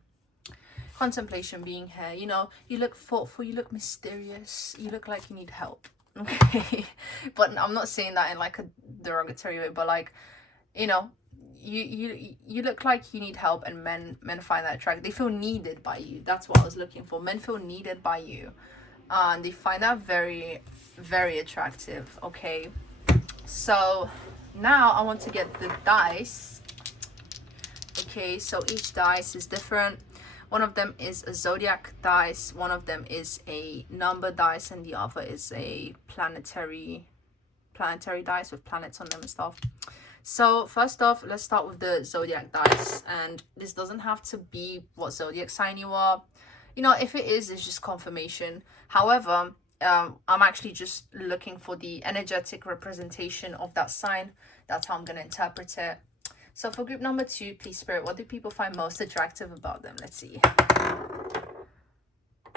being here. You know, you look thoughtful, you look mysterious, you look like you need help. Okay, but I'm not saying that in like a derogatory way, but like, you know, you look like you need help, and men find that attractive. They feel needed by you. That's what I was looking for. Men feel needed by you, and they find that very, very attractive. Okay, so now I want to get the dice. Okay, so each dice is different. One of them is a zodiac dice, one of them is a number dice, and the other is a planetary dice with planets on them and stuff. So first off, let's start with the zodiac dice. And this doesn't have to be what zodiac sign you are. You know, if it is, it's just confirmation. However, I'm actually just looking for the energetic representation of that sign. That's how I'm going to interpret it. So for group number 2, please, Spirit, what do people find most attractive about them? Let's see.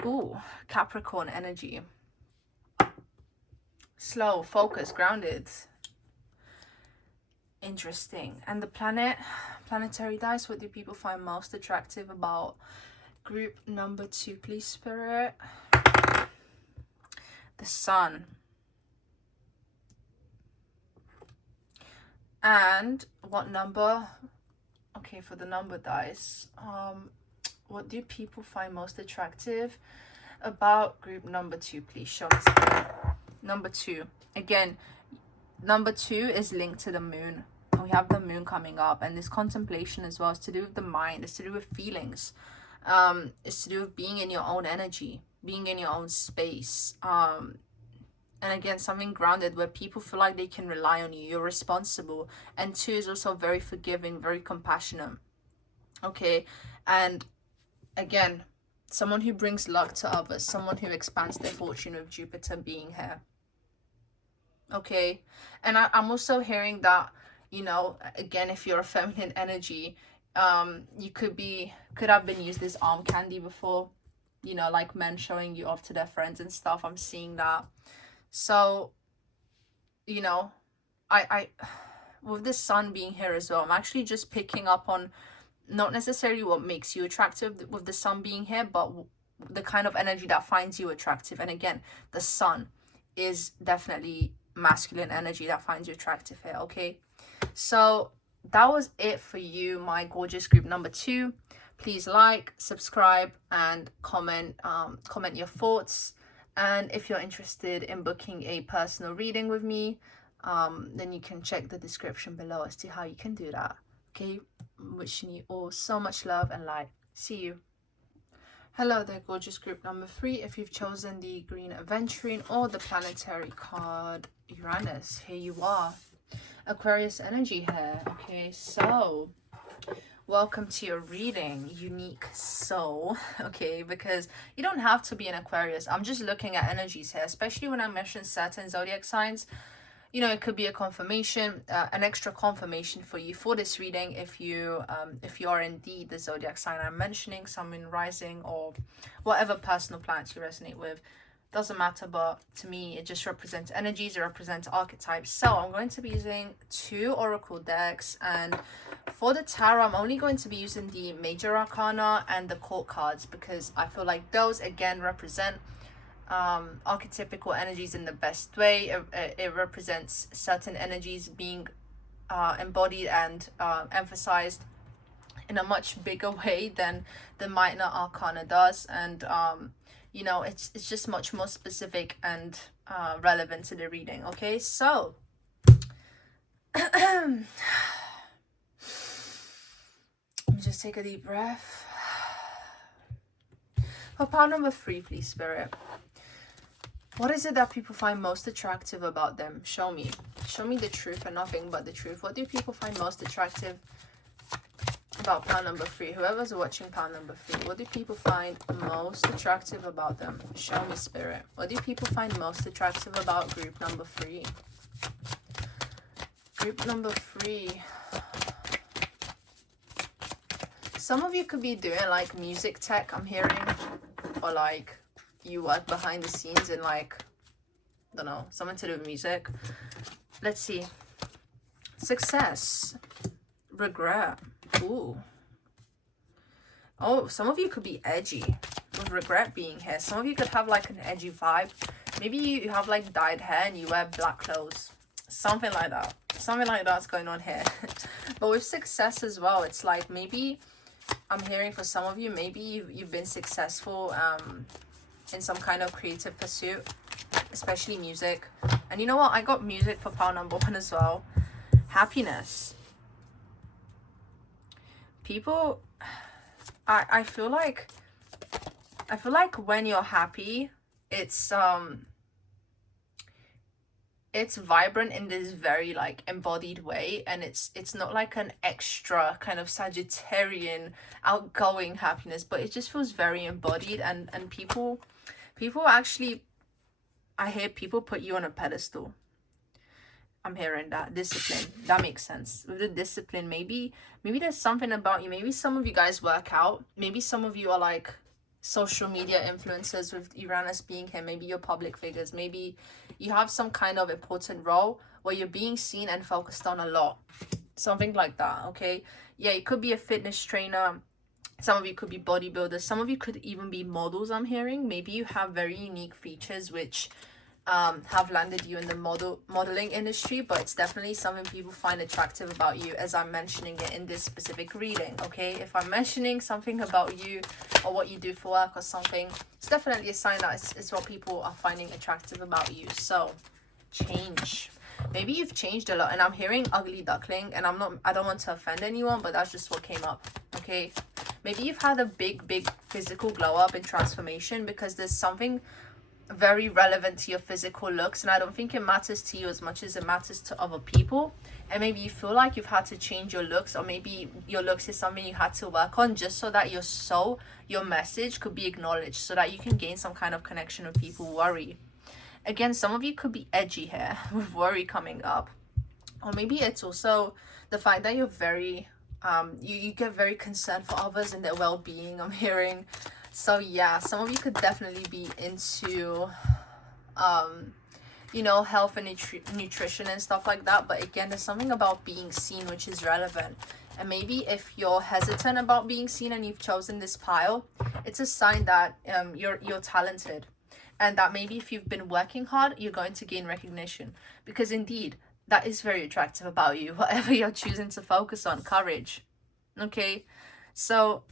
Ooh, Capricorn energy. Slow, focused, grounded. Interesting. And the planetary dice, what do people find most attractive about group number 2, please, Spirit? The Sun. And what number? Okay, for the number dice, what do people find most attractive about group number 2, please? Show me something. Number 2. Again, number 2 is linked to the moon. We have the moon coming up, and this contemplation as well is to do with the mind. It's to do with feelings. It's to do with being in your own energy, being in your own space. And again, something grounded where people feel like they can rely on you. You're responsible. And 2 is also very forgiving, very compassionate. Okay. And again, someone who brings luck to others, someone who expands their fortune with Jupiter being here. Okay. And I'm also hearing that, you know, again, if you're a feminine energy, you could have been used as arm candy before, you know, like men showing you off to their friends and stuff. I'm seeing that. So, you know, I with this Sun being here as well, I'm actually just picking up on not necessarily what makes you attractive with the Sun being here, but the kind of energy that finds you attractive. And again, the Sun is definitely masculine energy that finds you attractive here. Okay, so that was it for you, my gorgeous group number 2. Please like, subscribe, and comment your thoughts. And if you're interested in booking a personal reading with me, then you can check the description below as to how you can do that. Okay, I'm wishing you all so much love and light. See you. Hello there, gorgeous group number 3. If you've chosen the green aventurine or the planetary card Uranus, here you are. Aquarius energy here. Okay, so welcome to your reading, unique soul. Okay, because you don't have to be an Aquarius. I'm just looking at energies here, especially when I mention certain zodiac signs. You know, it could be a confirmation, an extra confirmation for you for this reading if you are indeed the zodiac sign I'm mentioning, Sun, Moon, Rising, or whatever personal planets you resonate with. Doesn't matter, but to me it just represents energies, it represents archetypes. So I'm going to be using 2 oracle decks, and for the tarot, I'm only going to be using the major arcana and the court cards, because I feel like those again represent archetypical energies in the best way. It represents certain energies being embodied and emphasized in a much bigger way than the minor arcana does, and you know, it's just much more specific and relevant to the reading. Okay, so let me just take a deep breath. For pile number 3, please, Spirit. What is it that people find most attractive about them? Show me. Show me the truth and nothing but the truth. What do people find most attractive about pile number 3? Whoever's watching pile number 3, what do people find most attractive about them? Show me, Spirit. What do people find most attractive about group number 3? Group number 3. Some of you could be doing like music tech, I'm hearing, or like you work behind the scenes in like, I don't know, something to do with music. Let's see. Success. Regret. Ooh. Oh, some of you could be edgy with regret being here. Some of you could have like an edgy vibe. Maybe you have like dyed hair and you wear black clothes. Something like that. Something like that's going on here. But with success as well, it's like maybe I'm hearing for some of you, maybe you've been successful in some kind of creative pursuit, especially music. And you know what? I got music for pile number 1 as well. Happiness. People, I feel like when you're happy, it's vibrant in this very like embodied way, and it's not like an extra kind of Sagittarian outgoing happiness, but it just feels very embodied, and people actually, I hear people put you on a pedestal. I'm hearing that. Discipline. That makes sense. With the discipline, maybe there's something about you. Maybe some of you guys work out. Maybe some of you are like social media influencers with Uranus being here. Maybe you're public figures. Maybe you have some kind of important role where you're being seen and focused on a lot. Something like that, okay? Yeah, it could be a fitness trainer. Some of you could be bodybuilders. Some of you could even be models, I'm hearing. Maybe you have very unique features which have landed you in the modeling industry, but it's definitely something people find attractive about you as I'm mentioning it in this specific reading, okay? If I'm mentioning something about you or what you do for work or something, it's definitely a sign that it's what people are finding attractive about you. So change. Maybe you've changed a lot, and I'm hearing ugly duckling, and I don't want to offend anyone, but that's just what came up, okay? Maybe you've had a big physical glow up and transformation, because there's something very relevant to your physical looks, and I don't think it matters to you as much as it matters to other people. And maybe you feel like you've had to change your looks, or maybe your looks is something you had to work on just so that your message could be acknowledged, so that you can gain some kind of connection with people. Worry. Again, some of you could be edgy here with worry coming up, or maybe it's also the fact that you're very you get very concerned for others and their well-being, I'm hearing. So yeah, some of you could definitely be into you know, health and nutrition and stuff like that. But again, there's something about being seen which is relevant. And maybe if you're hesitant about being seen and you've chosen this pile, it's a sign that you're talented, and that maybe if you've been working hard, you're going to gain recognition, because indeed that is very attractive about you, whatever you're choosing to focus on. Courage. Okay, so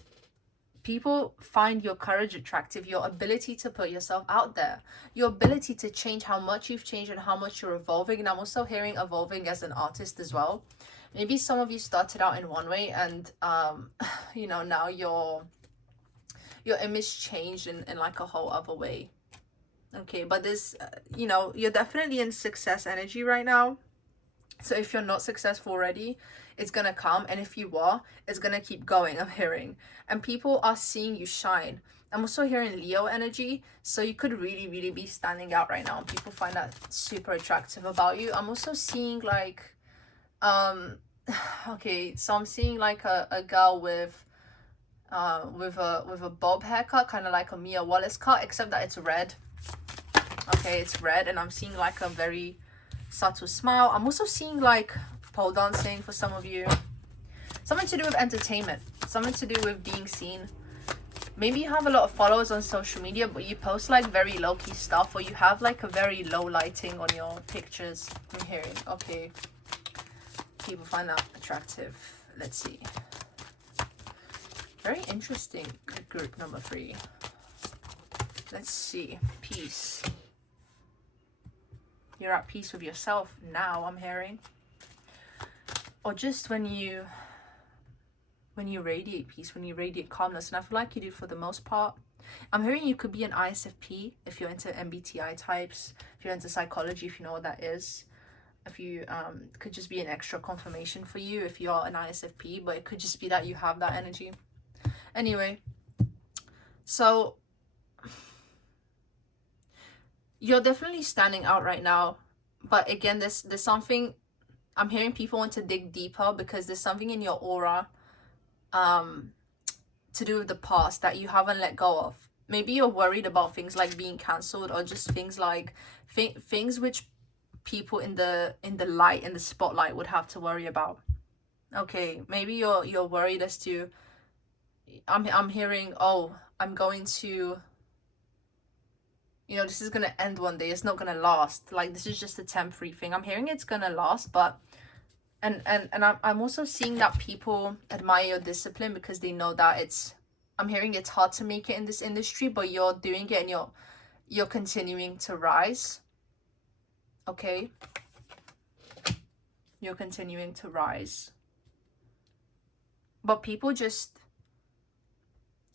people find your courage attractive, your ability to put yourself out there, your ability to change, how much you've changed and how much you're evolving. And I'm also hearing evolving as an artist as well. Maybe some of you started out in one way, and you know, now your image changed in like a whole other way. Okay, but this you know, you're definitely in success energy right now. So if you're not successful already, it's gonna come, and if you are, it's gonna keep going, I'm hearing. And people are seeing you shine. I'm also hearing Leo energy, so you could really be standing out right now, and people find that super attractive about you. I'm also seeing like okay, so I'm seeing like a girl with a bob haircut, kind of like a Mia Wallace cut, except that it's red. Okay, it's red, and I'm seeing like a very subtle smile. I'm also seeing like pole dancing for some of you. Something to do with entertainment, something to do with being seen. Maybe you have a lot of followers on social media, but you post like very low-key stuff, or you have like a very low lighting on your pictures. I'm hearing, okay, people find that attractive. Let's see. Very interesting group number 3. Let's see. Peace. You're at peace with yourself now, I'm hearing. Or just when you radiate peace, when you radiate calmness, and I feel like you do for the most part. I'm hearing you could be an ISFP if you're into MBTI types, if you're into psychology, if you know what that is. If you could just be an extra confirmation for you if you're an ISFP, but it could just be that you have that energy. Anyway, so you're definitely standing out right now, but again, there's something. I'm hearing people want to dig deeper because there's something in your aura to do with the past that you haven't let go of. Maybe you're worried about things like being cancelled, or just things like things which people in the light, in the spotlight, would have to worry about. Okay, maybe you're worried as to, I'm hearing, oh, I'm going to, you know, this is gonna end one day, it's not gonna last, like this is just a temporary thing. I'm hearing it's gonna last, but and I'm also seeing that people admire your discipline because they know that I'm hearing it's hard to make it in this industry, but you're doing it and you're continuing to rise. Okay, you're continuing to rise, but people just,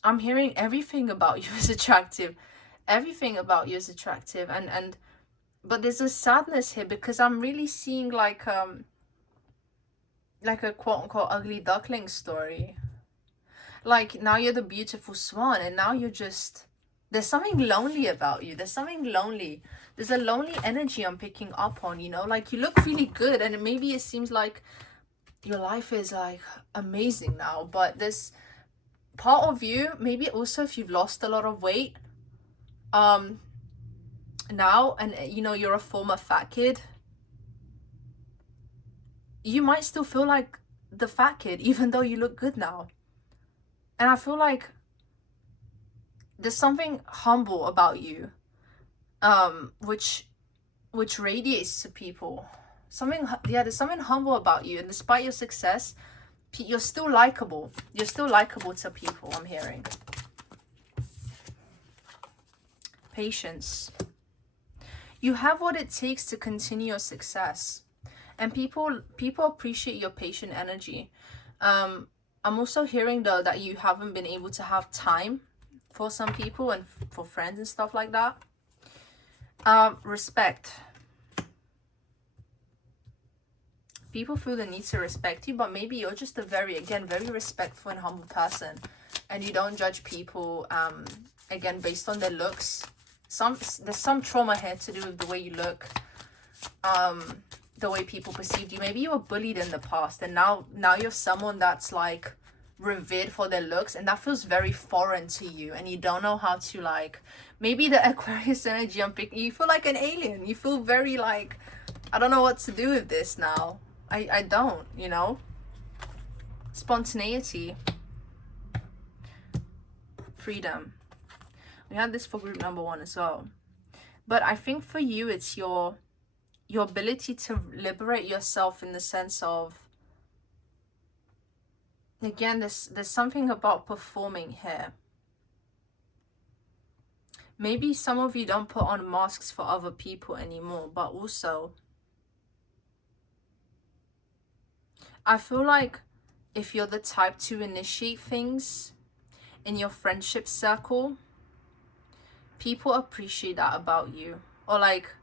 I'm hearing everything about you is attractive. Everything about you is attractive, and but there's a sadness here because I'm really seeing like a quote-unquote ugly duckling story. Like now you're the beautiful swan, and now you're just, there's something lonely about you. There's something lonely. There's a lonely energy I'm picking up on, you know, like you look really good, and maybe it seems like your life is like amazing now, but this part of you, maybe also if you've lost a lot of weight now, and you know, you're a former fat kid, you might still feel like the fat kid even though you look good now. And I feel like there's something humble about you, which radiates to people. There's something humble about you, and despite your success, you're still likable. You're still likable to people, I'm hearing. Patience. You have what it takes to continue your success, and people appreciate your patient energy. I'm also hearing though that you haven't been able to have time for some people and for friends and stuff like that. Respect. People feel the need to respect you, but maybe you're just a very respectful and humble person, and you don't judge people again based on their looks. There's some trauma here to do with the way you look, the way people perceived you. Maybe you were bullied in the past, and now you're someone that's like revered for their looks, and that feels very foreign to you, and you don't know how to, like, maybe the Aquarius energy I'm picking, you feel like an alien. You feel very like, I don't know what to do with this now. I don't, you know. Spontaneity. Freedom. We had this for group number 1 as well. But I think for you, it's your ability to liberate yourself in the sense of, again, there's something about performing here. Maybe some of you don't put on masks for other people anymore, but also I feel like if you're the type to initiate things in your friendship circle, people appreciate that about you. Or like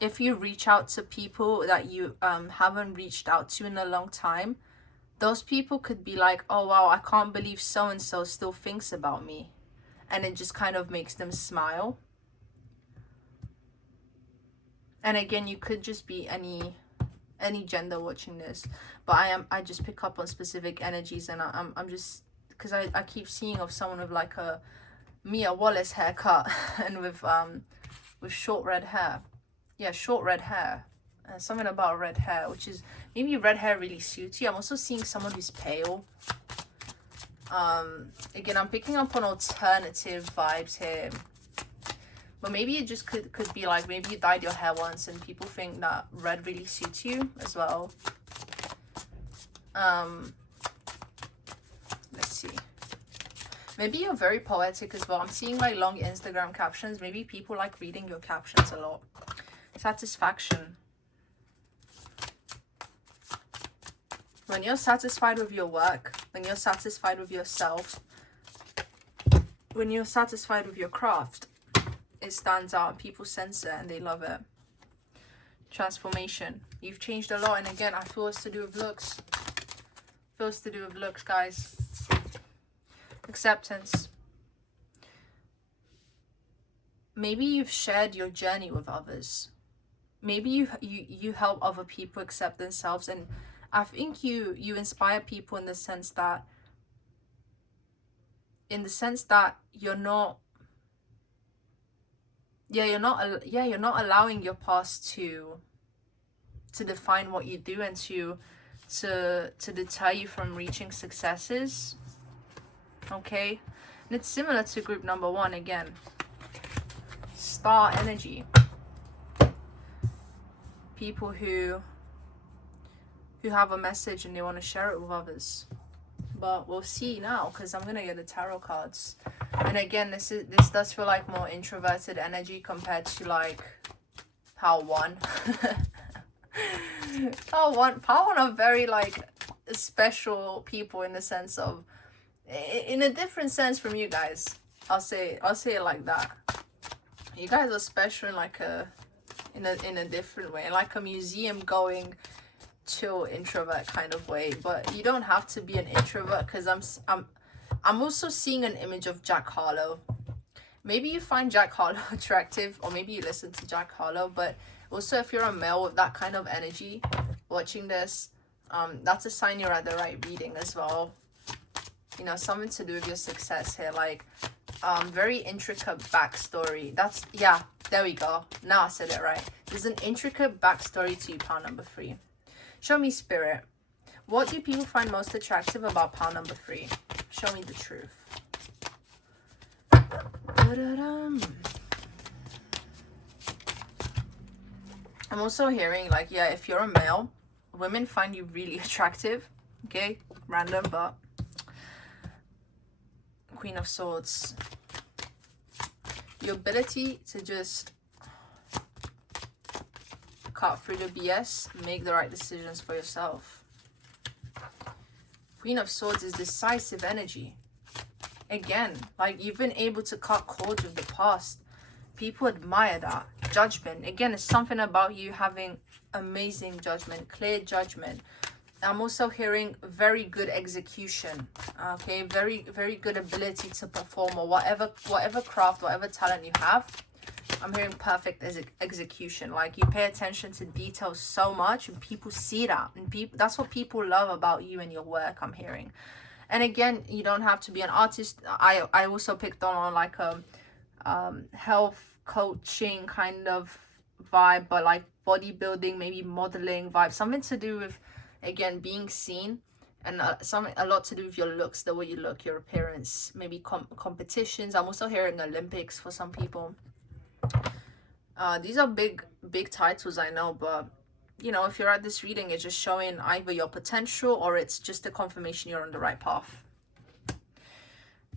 if you reach out to people that you haven't reached out to in a long time, those people could be like, oh wow, I can't believe so and so still thinks about me, and it just kind of makes them smile. And again, you could just be any gender watching this, but I just pick up on specific energies, and I'm just, because I keep seeing of someone with like a Mia Wallace haircut and with short red hair. Yeah, short red hair. Something about red hair, which is maybe red hair really suits you. I'm also seeing someone who's pale. Again, I'm picking up on alternative vibes here. But maybe it just could be like, maybe you dyed your hair once and people think that red really suits you as well. Let's see. Maybe you're very poetic as well. I'm seeing like long Instagram captions. Maybe people like reading your captions a lot. Satisfaction. When you're satisfied with your work, when you're satisfied with yourself, when you're satisfied with your craft, it stands out and people sense it and they love it. Transformation. You've changed a lot, and again, I feel it's to do with looks. Feels to do with looks, guys. Acceptance. Maybe you've shared your journey with others. Maybe you help other people accept themselves, and I think you inspire people in the sense that you're not allowing your past to define what you do and to deter you from reaching successes. Okay, and it's similar to group number 1 again. Star energy. People who have a message and they want to share it with others. But we'll see now, because I'm gonna get the tarot cards. And again, this does feel like more introverted energy compared to like Power 1. Power 1 are very like special people in the sense of, in a different sense from you guys. I'll say it like that. You guys are special in like in a different way, like a museum going chill introvert kind of way. But you don't have to be an introvert, because I'm also seeing an image of Jack Harlow. Maybe you find Jack Harlow attractive, or maybe you listen to Jack Harlow. But also, if you're a male with that kind of energy watching this, that's a sign you're at the right reading as well. You know, something to do with your success here, like very intricate backstory. That's, yeah, there we go. Now I said it right. There's an intricate backstory to pile number 3. Show me, Spirit. What do people find most attractive about pile number 3? Show me the truth. I'm also hearing like, yeah, if you're a male, women find you really attractive. Okay, random, but Queen of Swords. Your ability to just cut through the BS, make the right decisions for yourself. Queen of Swords is decisive energy. Again, like, you've been able to cut cords with the past. People admire that. Judgment. Again, it's something about you having amazing judgment, clear judgment. I'm also hearing very good execution. Okay, very, very good ability to perform, or whatever craft, whatever talent you have. I'm hearing perfect execution. Like, you pay attention to details so much, and people see that, and that's what people love about you and your work, I'm hearing. And again, you don't have to be an artist. I also picked on like a health coaching kind of vibe, but like bodybuilding, maybe modeling vibe, something to do with, again, being seen, and a lot to do with your looks, the way you look, your appearance, maybe competitions. I'm also hearing Olympics for some people. These are big titles, I know, but you know, if you're at this reading, it's just showing either your potential, or it's just a confirmation you're on the right path.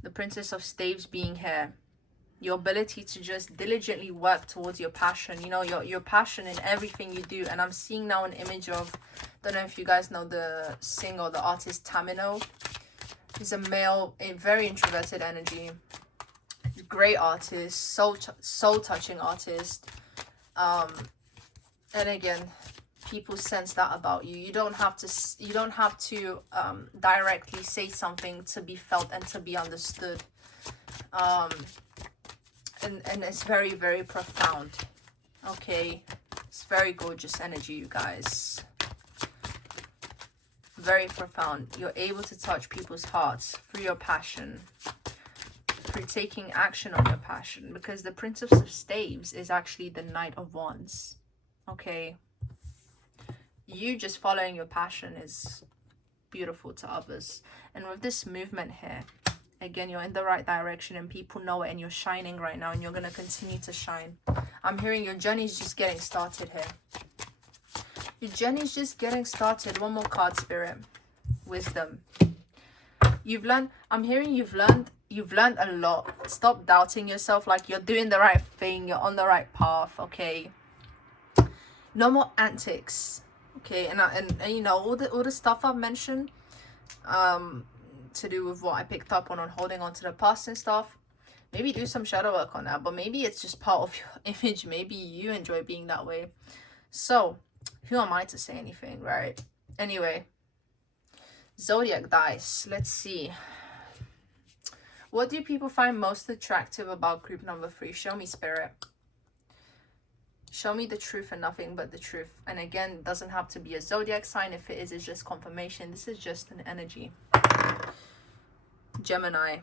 The Princess of Staves being here. Your ability to just diligently work towards your passion, you know, your passion in everything you do. And I'm seeing now an image of, don't know if you guys know the singer or the artist Tamino. He's a male, a very introverted energy, great artist, soul touching artist. And again, people sense that about you. You don't have to directly say something to be felt and to be understood. And it's very, very profound. Okay, it's very gorgeous energy, you guys. Very profound. You're able to touch people's hearts through your passion, through taking action on your passion, because the Princess of Staves is actually the Knight of Wands. Okay, you just following your passion is beautiful to others. And with this movement here, again, you're in the right direction and people know it, and you're shining right now, and you're going to continue to shine. I'm hearing your journey is just getting started here. Your journey is just getting started. One more card, Spirit. Wisdom. You've learned, I'm hearing you've learned a lot. Stop doubting yourself. Like, you're doing the right thing, you're on the right path, okay? No more antics, okay? And you know, all the stuff I've mentioned, to do with what I picked up on holding on to the past and stuff, maybe do some shadow work on that. But maybe it's just part of your image. Maybe you enjoy being that way. So who am I to say anything, right? Anyway, zodiac dice, let's see. What do people find most attractive about group number 3? Show me, Spirit. Show me the truth and nothing but the truth. And again, it doesn't have to be a zodiac sign. If it is, it's just confirmation. This is just an energy. Gemini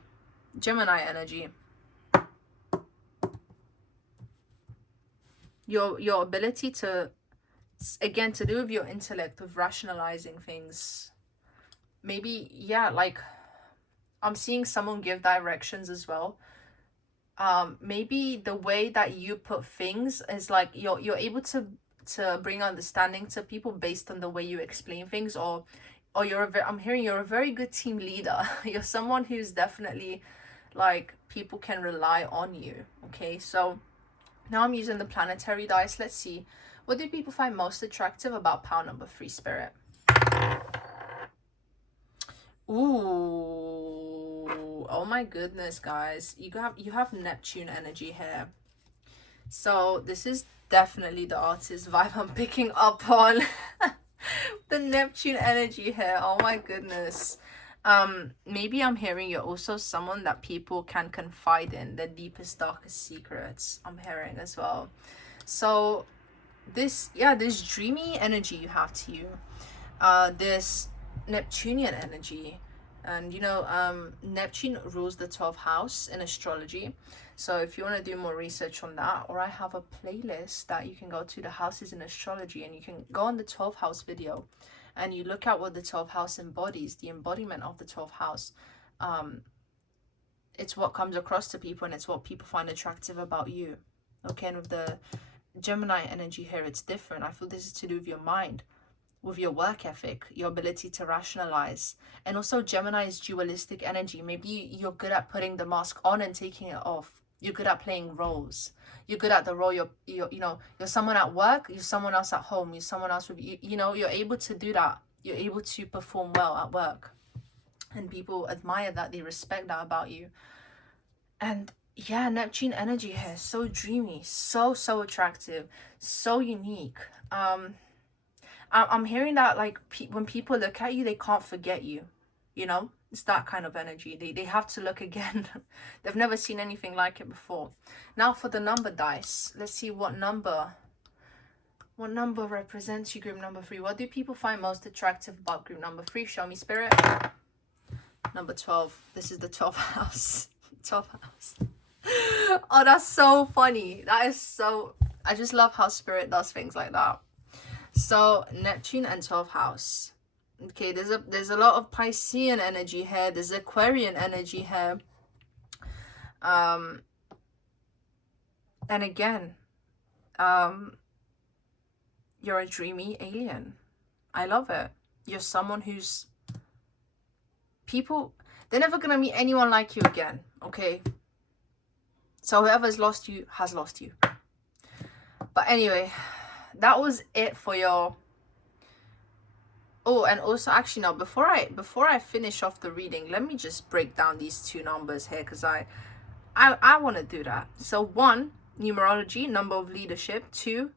energy. Your ability to, again, to do with your intellect, with rationalizing things. Maybe, yeah, like, I'm seeing someone give directions as well. Maybe the way that you put things is like you're able to bring understanding to people based on the way you explain things, or I'm hearing you're a very good team leader. You're someone who's definitely, like, people can rely on you, okay? So now I'm using the planetary dice. Let's see, what do people find most attractive about pile number 3, Spirit? Ooh, oh my goodness, guys, you have Neptune energy here. So this is definitely the artist vibe I'm picking up on. The Neptune energy here, oh my goodness. Maybe I'm hearing you're also someone that people can confide in, their deepest, darkest secrets, I'm hearing as well. So this dreamy energy you have to you, this Neptunian energy. And you know, Neptune rules the 12th house in astrology. So if you want to do more research on that, or I have a playlist that you can go to, the houses in astrology, and you can go on the 12th house video and you look at what the 12th house embodies, the embodiment of the 12th house. It's what comes across to people, and it's what people find attractive about you, okay? And with the Gemini energy here, it's different. I feel this is to do with your mind, with your work ethic, your ability to rationalize. And also Gemini is dualistic energy. Maybe you're good at putting the mask on and taking it off. You're good at playing roles. You're good at the role. You're someone at work, you're someone else at home, you're someone else with you know, you're able to do that. You're able to perform well at work. And people admire that, they respect that about you. And yeah, Neptune energy here, so dreamy, so attractive, so unique. I'm hearing that, like, when people look at you, they can't forget you, you know? It's that kind of energy. They have to look again. They've never seen anything like it before. Now for the number dice, let's see what number represents you, group number 3. What do people find most attractive about group number 3? Show me, Spirit. Number 12. This is the 12th house. 12th house. Oh, that's so funny. That is so, I just love how Spirit does things like that. So Neptune and 12th house. Okay, there's a lot of Piscean energy here. There's Aquarian energy here. And again, you're a dreamy alien. I love it. You're someone who's, people, they're never gonna meet anyone like you again, okay? So whoever's lost you has lost you. But anyway, that was it for your, oh, and also, actually, no, before I finish off the reading, let me just break down these 2 numbers here, because I want to do that. So 1, numerology, number of leadership. 2,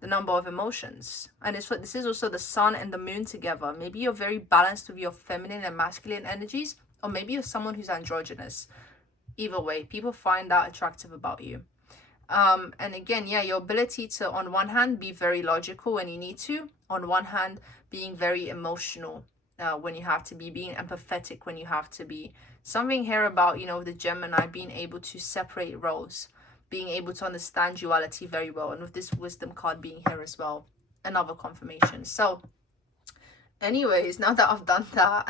the number of emotions. And this is also the sun and the moon together. Maybe you're very balanced with your feminine and masculine energies, or maybe you're someone who's androgynous. Either way, people find that attractive about you. And again, yeah, your ability to, on one hand, be very logical when you need to, on one hand, being very emotional when you have to be, being empathetic when you have to be. Something here about, you know, the Gemini being able to separate roles, being able to understand duality very well. And with this wisdom card being here as well, another confirmation. So Anyways, now that I've done that,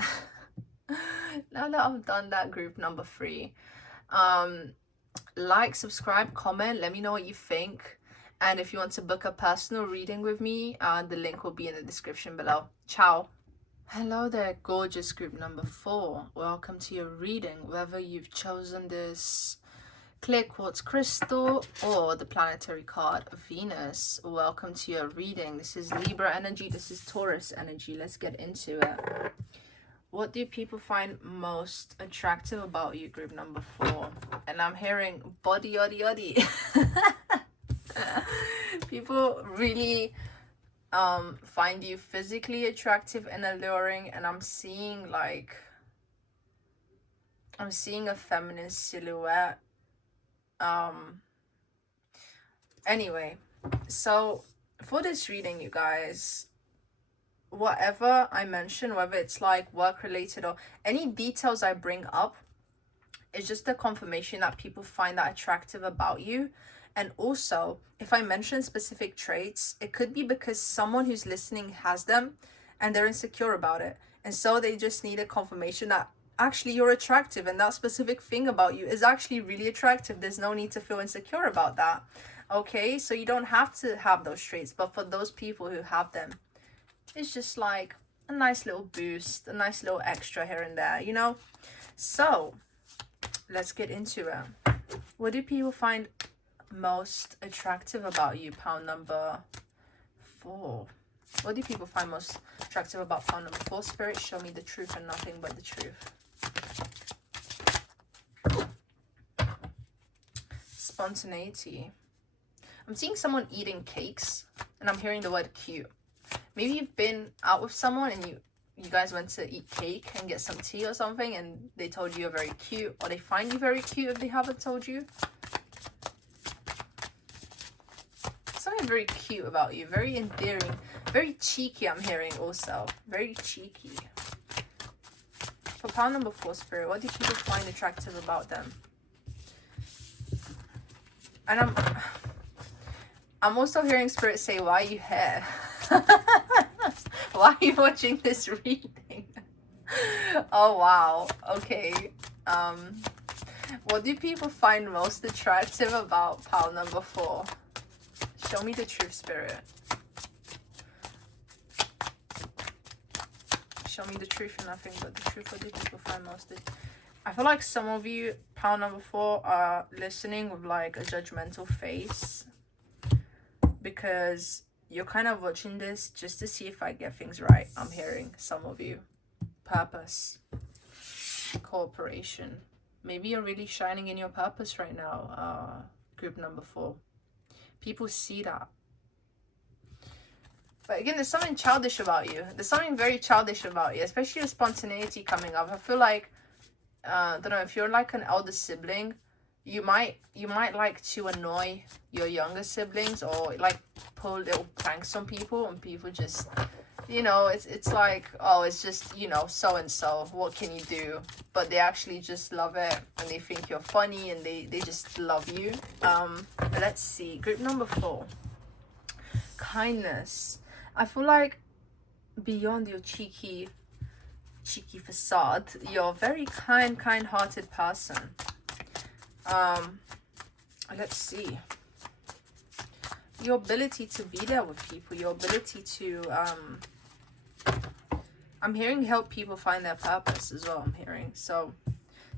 now that I've done that, group number 3, like, subscribe, comment, let me know what you think. And if you want to book a personal reading with me, the link will be in the description below. Ciao. Hello there, gorgeous group number 4. Welcome to your reading, whether you've chosen this clear quartz crystal or the planetary card of Venus. Welcome to your reading. This is Libra energy, this is Taurus energy. Let's get into it. What do people find most attractive about you, group number 4? And I'm hearing body, yoddy, yoddy. People really find you physically attractive and alluring, and I'm seeing a feminine silhouette. Anyway, so for this reading, you guys, whatever I mention, whether it's like work related or any details I bring up, it's just a confirmation that people find that attractive about you. And also, if I mention specific traits, it could be because someone who's listening has them and they're insecure about it, and so they just need a confirmation that actually you're attractive and that specific thing about you is actually really attractive. There's no need to feel insecure about that. Okay, so you don't have to have those traits, but for those people who have them, it's just like a nice little boost, a nice little extra here and there, you know? So let's get into it. What do people find most attractive about you, pound number 4? What do people find most attractive about pound number 4? Spirit, show me the truth and nothing but the truth. Spontaneity. I'm seeing someone eating cakes, and I'm hearing the word cute. Maybe you've been out with someone and you guys went to eat cake and get some tea or something, and they told you you're very cute, or they find you very cute if they haven't told you. Something very cute about you, very endearing, very cheeky. I'm hearing also very cheeky. For pound number 4, Spirit, what do people find attractive about them? And I'm also hearing Spirit say, why are you here? Why are you watching this reading? Oh wow, okay. What do people find most attractive about pound number 4? Show me the truth, Spirit. Show me the truth and nothing but the truth. What do people find most? I feel like some of you, pound number 4, are listening with like a judgmental face, because you're kind of watching this just to see if I get things right. I'm hearing some of you. Purpose. Cooperation. Maybe you're really shining in your purpose right now, group number 4. People see that. But again, there's something childish about you. There's something very childish about you, especially with spontaneity coming up. I feel like, I don't know, if you're like an elder sibling, you might like to annoy your younger siblings, or like pull little pranks on people, and people just, you know, it's like, oh, it's just, you know, so and so, what can you do? But they actually just love it, and they think you're funny, and they just love you. Let's see, group number 4, kindness. I feel like beyond your cheeky facade, you're a very kind-hearted person. Let's see, your ability to be there with people, your ability to I'm hearing help people find their purpose as well. I'm hearing, so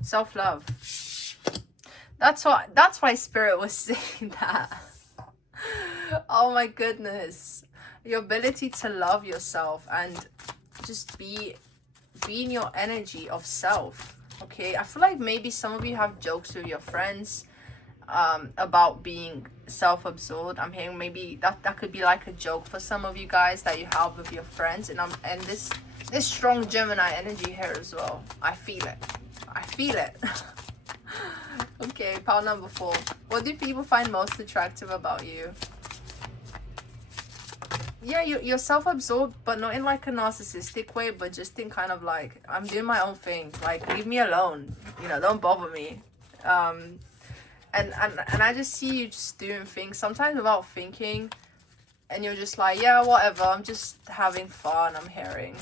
self-love. That's why Spirit was saying that. Oh my goodness, your ability to love yourself and just be in your energy of self. Okay, I feel like maybe some of you have jokes with your friends about being self-absorbed. I'm hearing maybe that could be like a joke for some of you guys that you have with your friends, and this strong Gemini energy here as well. I feel it. Okay, pound number 4. What do people find most attractive about you? Yeah, you're self-absorbed, but not in like a narcissistic way, but just in kind of like, I'm doing my own thing, like leave me alone, you know, don't bother me. And I just see you just doing things sometimes without thinking, and you're just like, yeah, whatever, I'm just having fun, I'm hearing.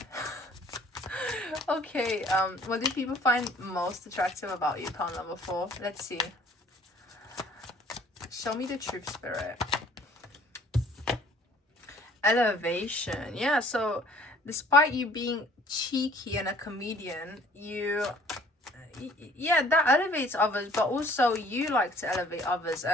Okay, what do people find most attractive about you, pile number 4? Let's see. Show me the truth, spirit. Elevation. Yeah, so despite you being cheeky and a comedian, yeah, that elevates others, but also you like to elevate others,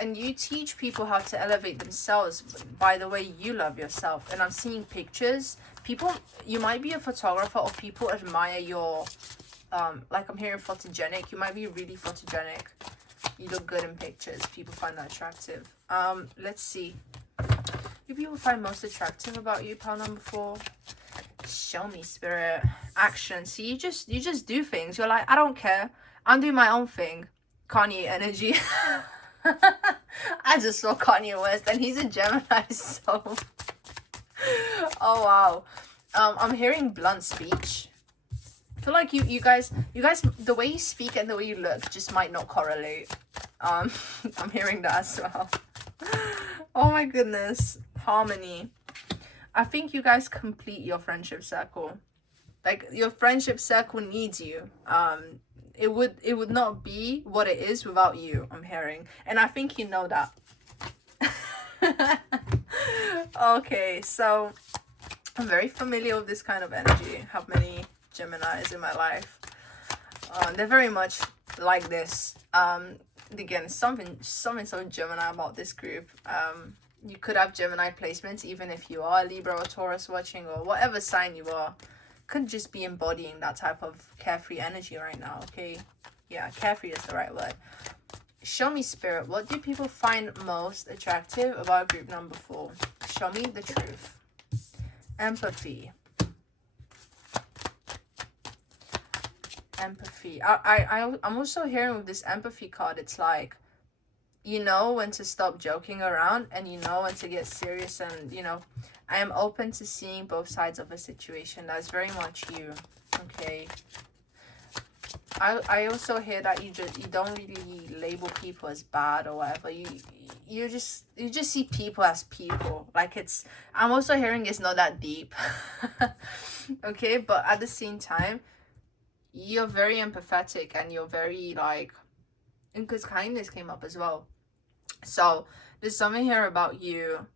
and you teach people how to elevate themselves by the way you love yourself. And I'm seeing pictures. People, you might be a photographer, or people admire your like I'm hearing photogenic. You might be really photogenic. You look good in pictures. People find that attractive. Let's see. Who people find most attractive about you, pile number 4? Show me, spirit. Action. See, you just do things. You're like, I don't care, I'm doing my own thing. Kanye energy. I just saw Kanye West, and he's a Gemini, so oh wow. I'm hearing blunt speech. I feel like you guys, the way you speak and the way you look just might not correlate. I'm hearing that as well. Oh my goodness. Harmony. I think you guys complete your friendship circle. Like, your friendship circle needs you. It would not be what it is without you, I'm hearing. And I think you know that. Okay, so I'm very familiar with this kind of energy. I have many Geminis in my life. They're very much like this. Again, something so Gemini about this group. You could have Gemini placements even if you are a Libra or Taurus watching, or whatever sign you are. Could just be embodying that type of carefree energy right now. Okay, yeah, carefree is the right word. Show me, spirit, what do people find most attractive about group number 4? Show me the truth. Empathy. Empathy. I'm also hearing with this empathy card, it's like, you know when to stop joking around, and you know when to get serious, and you know, I am open to seeing both sides of a situation. That's very much you. Okay, I also hear that you don't really label people as bad or whatever. You just see people as people. Like, it's, I'm also hearing it's not that deep. Okay, but at the same time, you're very empathetic, and you're very like, because kindness came up as well. So there's something here about you.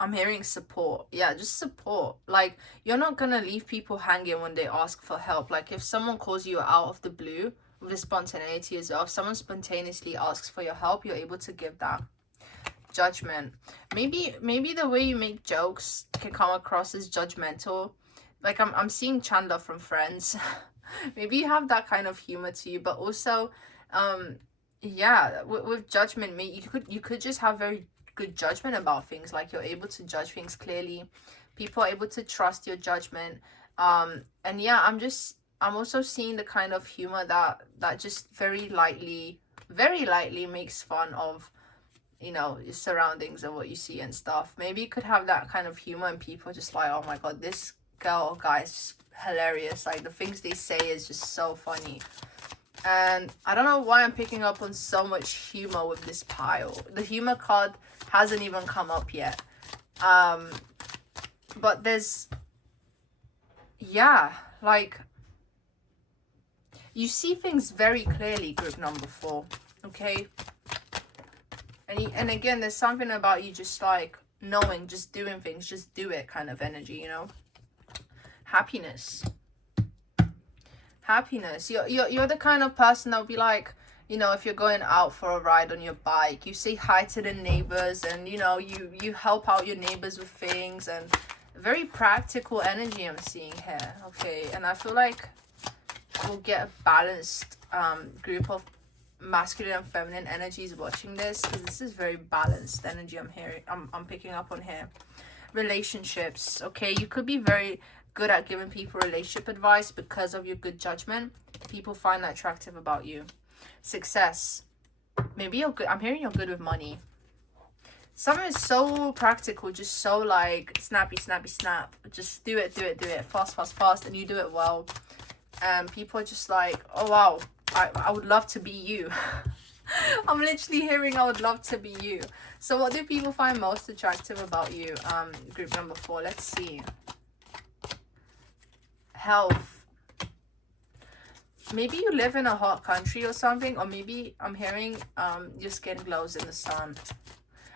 I'm hearing support. Yeah, just support. Like, you're not gonna leave people hanging when they ask for help. Like, if someone calls you out of the blue, with the spontaneity as well, if someone spontaneously asks for your help, you're able to give that. Judgment. Maybe the way you make jokes can come across as judgmental. Like, I'm seeing Chandler from Friends. Maybe you have that kind of humor to you, but also yeah, with judgment, you could just have very good judgment about things. Like, you're able to judge things clearly. People are able to trust your judgment. And yeah, I'm also seeing the kind of humor that just very lightly makes fun of, you know, your surroundings and what you see and stuff. Maybe you could have that kind of humor, and people just like, oh my god, this girl or guy is just hilarious. Like, the things they say is just so funny. And I don't know why I'm picking up on so much humor with this pile. The humor card hasn't even come up yet. But there's, yeah, like, you see things very clearly, group number 4. Okay, and again, there's something about you just like knowing, just doing things, just do it kind of energy, you know. Happiness. You're the kind of person that would be like, you know, if you're going out for a ride on your bike, you say hi to the neighbors, and you know, you help out your neighbors with things, and very practical energy I'm seeing here. Okay, and I feel like we'll get a balanced group of masculine and feminine energies watching this, because this is very balanced energy I'm picking up on here. Relationships. Okay, you could be very good at giving people relationship advice because of your good judgment. People find that attractive about you. Success. Maybe you're good. I'm hearing you're good with money. Something is so practical, just so like snappy, snap. Just do it, fast, and you do it well. And people are just like, oh wow, I would love to be you. I'm literally hearing I would love to be you. So what do people find most attractive about you? Group number 4. Let's see. Health. Maybe you live in a hot country or something, or maybe I'm hearing your skin glows in the sun.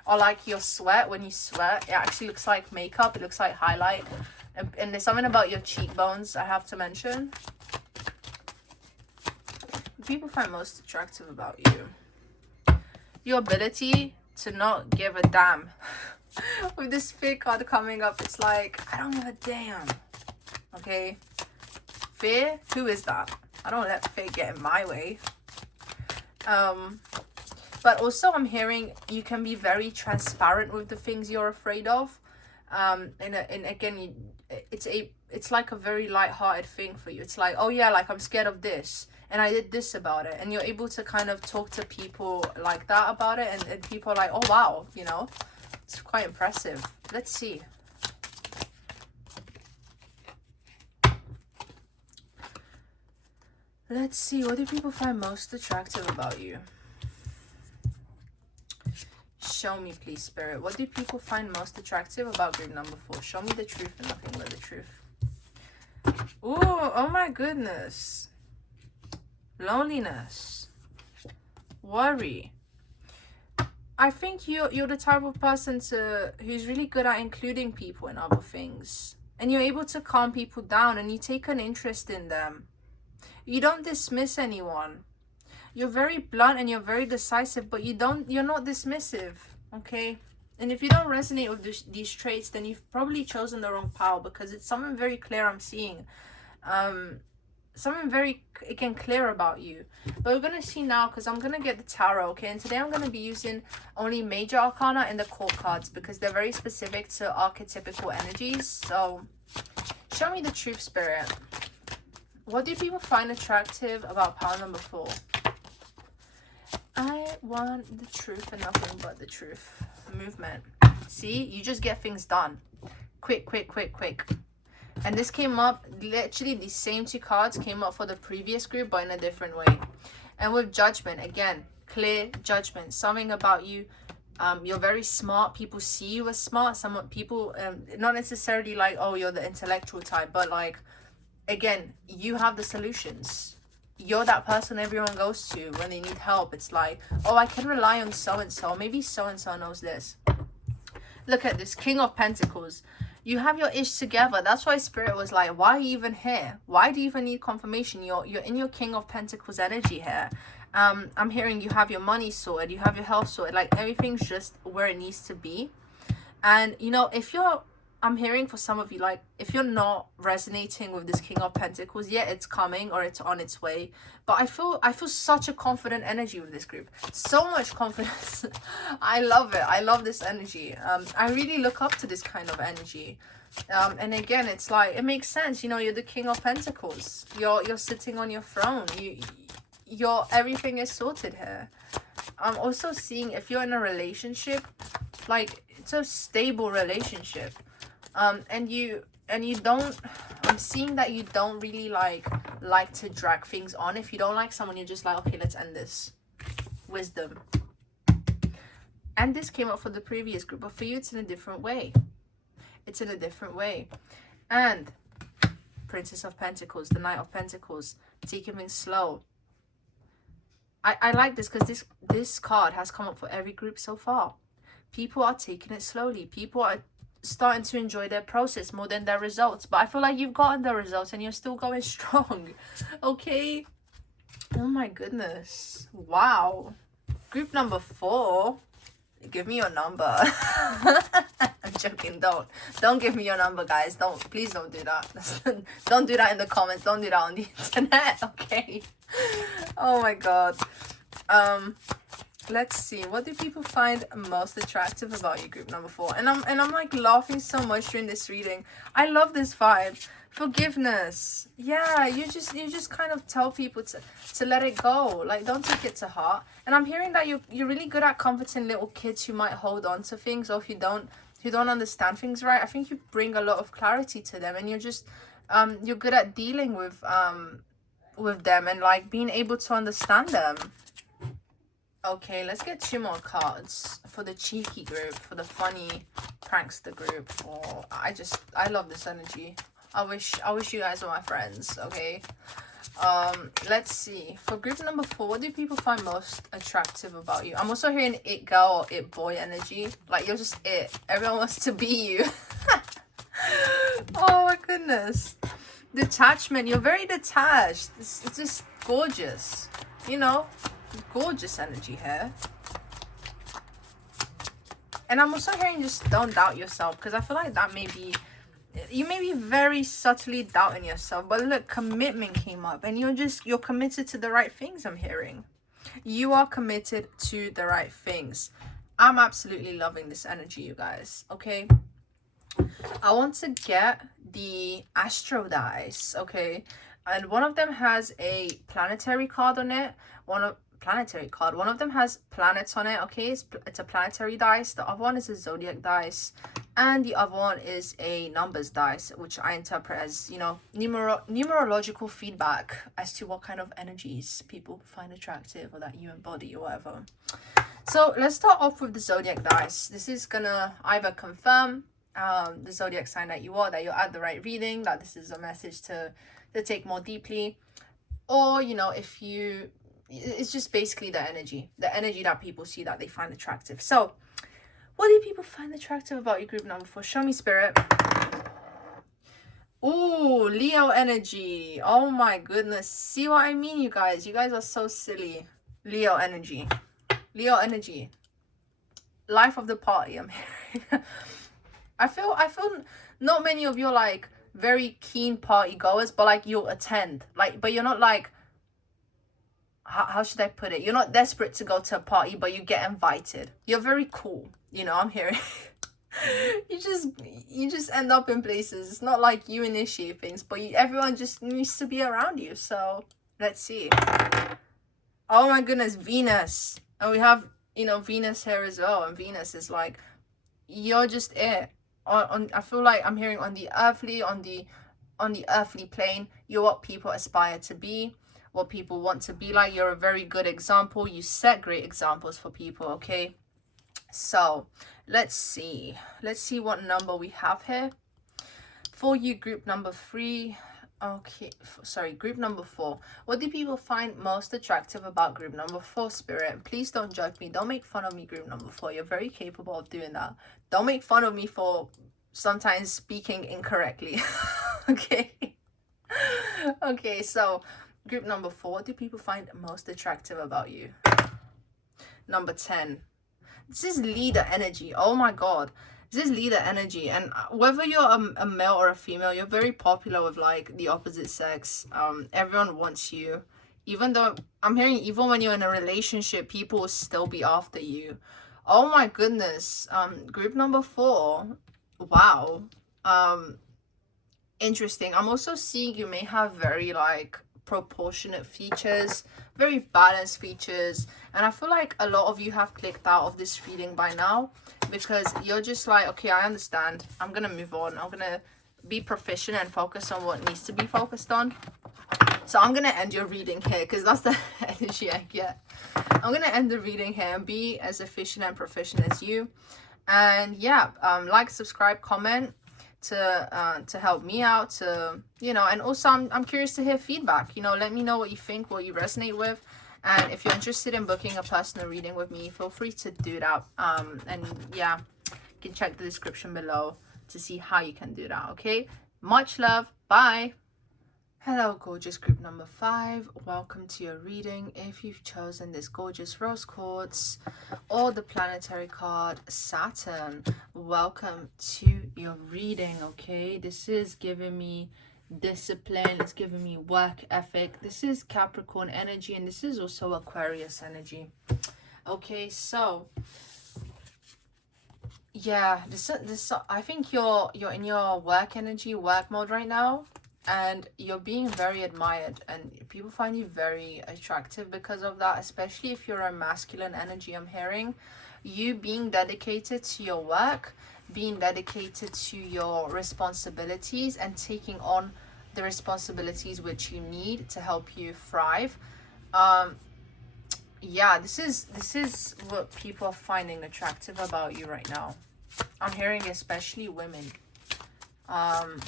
Or like your sweat, when you sweat, it actually looks like makeup. It looks like highlight. And there's something about your cheekbones I have to mention. People find most attractive about you. Your ability to not give a damn. With this fear card coming up, it's like, I don't give a damn. Okay? Fear? Who is that? I don't let fear get in my way. But also I'm hearing you can be very transparent with the things you're afraid of. And again, it's like a very light-hearted thing for you. It's like, oh yeah, like I'm scared of this and I did this about it, and you're able to kind of talk to people like that about it, and people are like, oh wow, you know, it's quite impressive. Let's see. Let's see, what do people find most attractive about you? Show me, please, Spirit. What do people find most attractive about group number 4? Show me the truth and nothing but the truth. Ooh, oh my goodness. Loneliness. Worry. I think you're the type of person who's really good at including people in other things. And you're able to calm people down, and you take an interest in them. You don't dismiss anyone. You're very blunt and you're very decisive, but you're not dismissive, okay? And if you don't resonate with these traits, then you've probably chosen the wrong pile, because it's something very clear I'm seeing. Something very, again, clear about you. But we're going to see now, because I'm going to get the tarot, okay? And today I'm going to be using only major arcana and the court cards, because they're very specific to archetypical energies. So show me the truth, Spirit. What do people find attractive about pile number 4? I want the truth and nothing but the truth. Movement. See, you just get things done. Quick, quick, quick, quick. And this came up, literally the same 2 cards came up for the previous group, but in a different way. And with judgment, again, clear judgment. Something about you, you're very smart. People see you as smart. Some people, not necessarily like, oh, you're the intellectual type, but like, again, you have the solutions. You're that person everyone goes to when they need help. It's like, oh, I can rely on so-and-so. Maybe so-and-so knows this. Look at this, King of Pentacles. You have your ish together. That's why Spirit was like, why are you even here? Why do you even need confirmation? You're in your King of Pentacles energy here. I'm hearing you have your money sorted. You have your health sorted. Like, everything's just where it needs to be. And, you know, I'm hearing for some of you, like, if you're not resonating with this King of Pentacles, yeah, it's coming or it's on its way. But I feel such a confident energy with this group. So much confidence. I love it. I love this energy. I really look up to this kind of energy. And again, it's like, it makes sense. You know, you're the King of Pentacles. You're sitting on your throne. Everything is sorted here. I'm also seeing if you're in a relationship, like, it's a stable relationship. And you don't, I'm seeing that you don't really like to drag things on. If you don't like someone, you're just like, okay, let's end this. Wisdom. And this came up for the previous group, but for you, it's in a different way. It's in a different way. And Princess of Pentacles, the Knight of Pentacles, taking things slow. I like this because this card has come up for every group so far. People are taking it slowly. People are starting to enjoy their process more than their results. But I feel like you've gotten the results and you're still going strong. Okay? Oh my goodness. Wow. Group number 4. Give me your number. I'm joking. Don't give me your number, guys. Please don't do that. Don't do that in the comments. Don't do that on the internet. Okay? Oh my god. Let's see, what do people find most attractive about you, group number 4? And I'm like laughing so much during this reading. I love this vibe. Forgiveness. Yeah, you just kind of tell people to let it go. Like, don't take it to heart. And I'm hearing that you're really good at comforting little kids who might hold on to things, or who don't understand things right. I think you bring a lot of clarity to them, and you're just you're good at dealing with them and like being able to understand them. Okay, let's get 2 more cards for the cheeky group, for the funny prankster group. Or I love this energy. I wish you guys were my friends. Okay. Let's see. For group number 4, what do people find most attractive about you? I'm also hearing it girl or it boy energy. Like, you're just it. Everyone wants to be you. Oh my goodness. Detachment. You're very detached. It's just gorgeous. You know, gorgeous energy here. And I'm also hearing just don't doubt yourself, because I feel like that may be, you may be very subtly doubting yourself. But look, commitment came up, and you're committed to the right things. I'm hearing you are committed to the right things. I'm absolutely loving this energy, you guys. Okay, I want to get the astro dice. Okay, and one of them has a planetary card on it. One of them has planets on it. Okay, it's a planetary dice. The other one is a zodiac dice, and the other one is a numbers dice, which I interpret as, you know, numerological feedback as to what kind of energies people find attractive or that you embody or whatever. So let's start off with the zodiac dice. This is gonna either confirm the zodiac sign that you are, that you're at the right reading, that this is a message to take more deeply, or, you know, if you, it's just basically the energy that people see that they find attractive. So what do people find attractive about your group number 4? Show me, spirit. Ooh, Leo energy. Oh my goodness. See what I mean, you guys? You guys are so silly. Leo energy. Leo energy. Life of the party, I'm hearing. I feel not many of you are like very keen party goers, but like you'll attend. Like, but you're not like, how should I put it? You're not desperate to go to a party, but you get invited. You're very cool. You know, I'm hearing. you just end up in places. It's not like you initiate things, but everyone just needs to be around you. So let's see. Oh my goodness, Venus. And we have, you know, Venus here as well. And Venus is like, you're just it. I feel like I'm hearing on the earthly plane, you're what people aspire to be, what people want to be like. You're a very good example. You set great examples for people. Okay, so let's see what number we have here for you. Group number 3. Okay, sorry, group number 4. What do people find most attractive about group number 4, spirit? Please don't judge me. Don't make fun of me, group number 4. You're very capable of doing that. Don't make fun of me for sometimes speaking incorrectly. Okay. Okay, so group number 4. What do people find most attractive about you? Number 10. This is leader energy. Oh my god. This is leader energy, and whether you're a male or a female, you're very popular with like the opposite sex. Everyone wants you, even though I'm hearing even when you're in a relationship, people will still be after you. Oh my goodness. Group number 4. Wow. Interesting. I'm also seeing you may have very like proportionate features, very balanced features, and I feel like a lot of you have clicked out of this reading by now, because you're just like, okay, I understand, I'm gonna move on, I'm gonna be proficient and focus on what needs to be focused on. So I'm gonna end your reading here, because that's the energy I get. I'm gonna end the reading here and be as efficient and proficient as you. And yeah, like, subscribe, comment to help me out, to, you know, and also I'm curious to hear feedback. You know, let me know what you think, what you resonate with, and if you're interested in booking a personal reading with me, feel free to do that. And yeah, you can check the description below to see how you can do that. Okay, much love. Bye. Hello, gorgeous group number 5. Welcome to your reading. If you've chosen this gorgeous rose quartz or the planetary card Saturn, welcome to your reading. Okay, this is giving me discipline, it's giving me work ethic. This is Capricorn energy, and this is also Aquarius energy. Okay, so yeah, this I think you're in your work energy, work mode right now. And you're being very admired, and people find you very attractive because of that, especially if you're a masculine energy. I'm hearing you being dedicated to your work, being dedicated to your responsibilities, and taking on the responsibilities which you need to help you thrive. Yeah, this is what people are finding attractive about you right now. I'm hearing especially women. Um,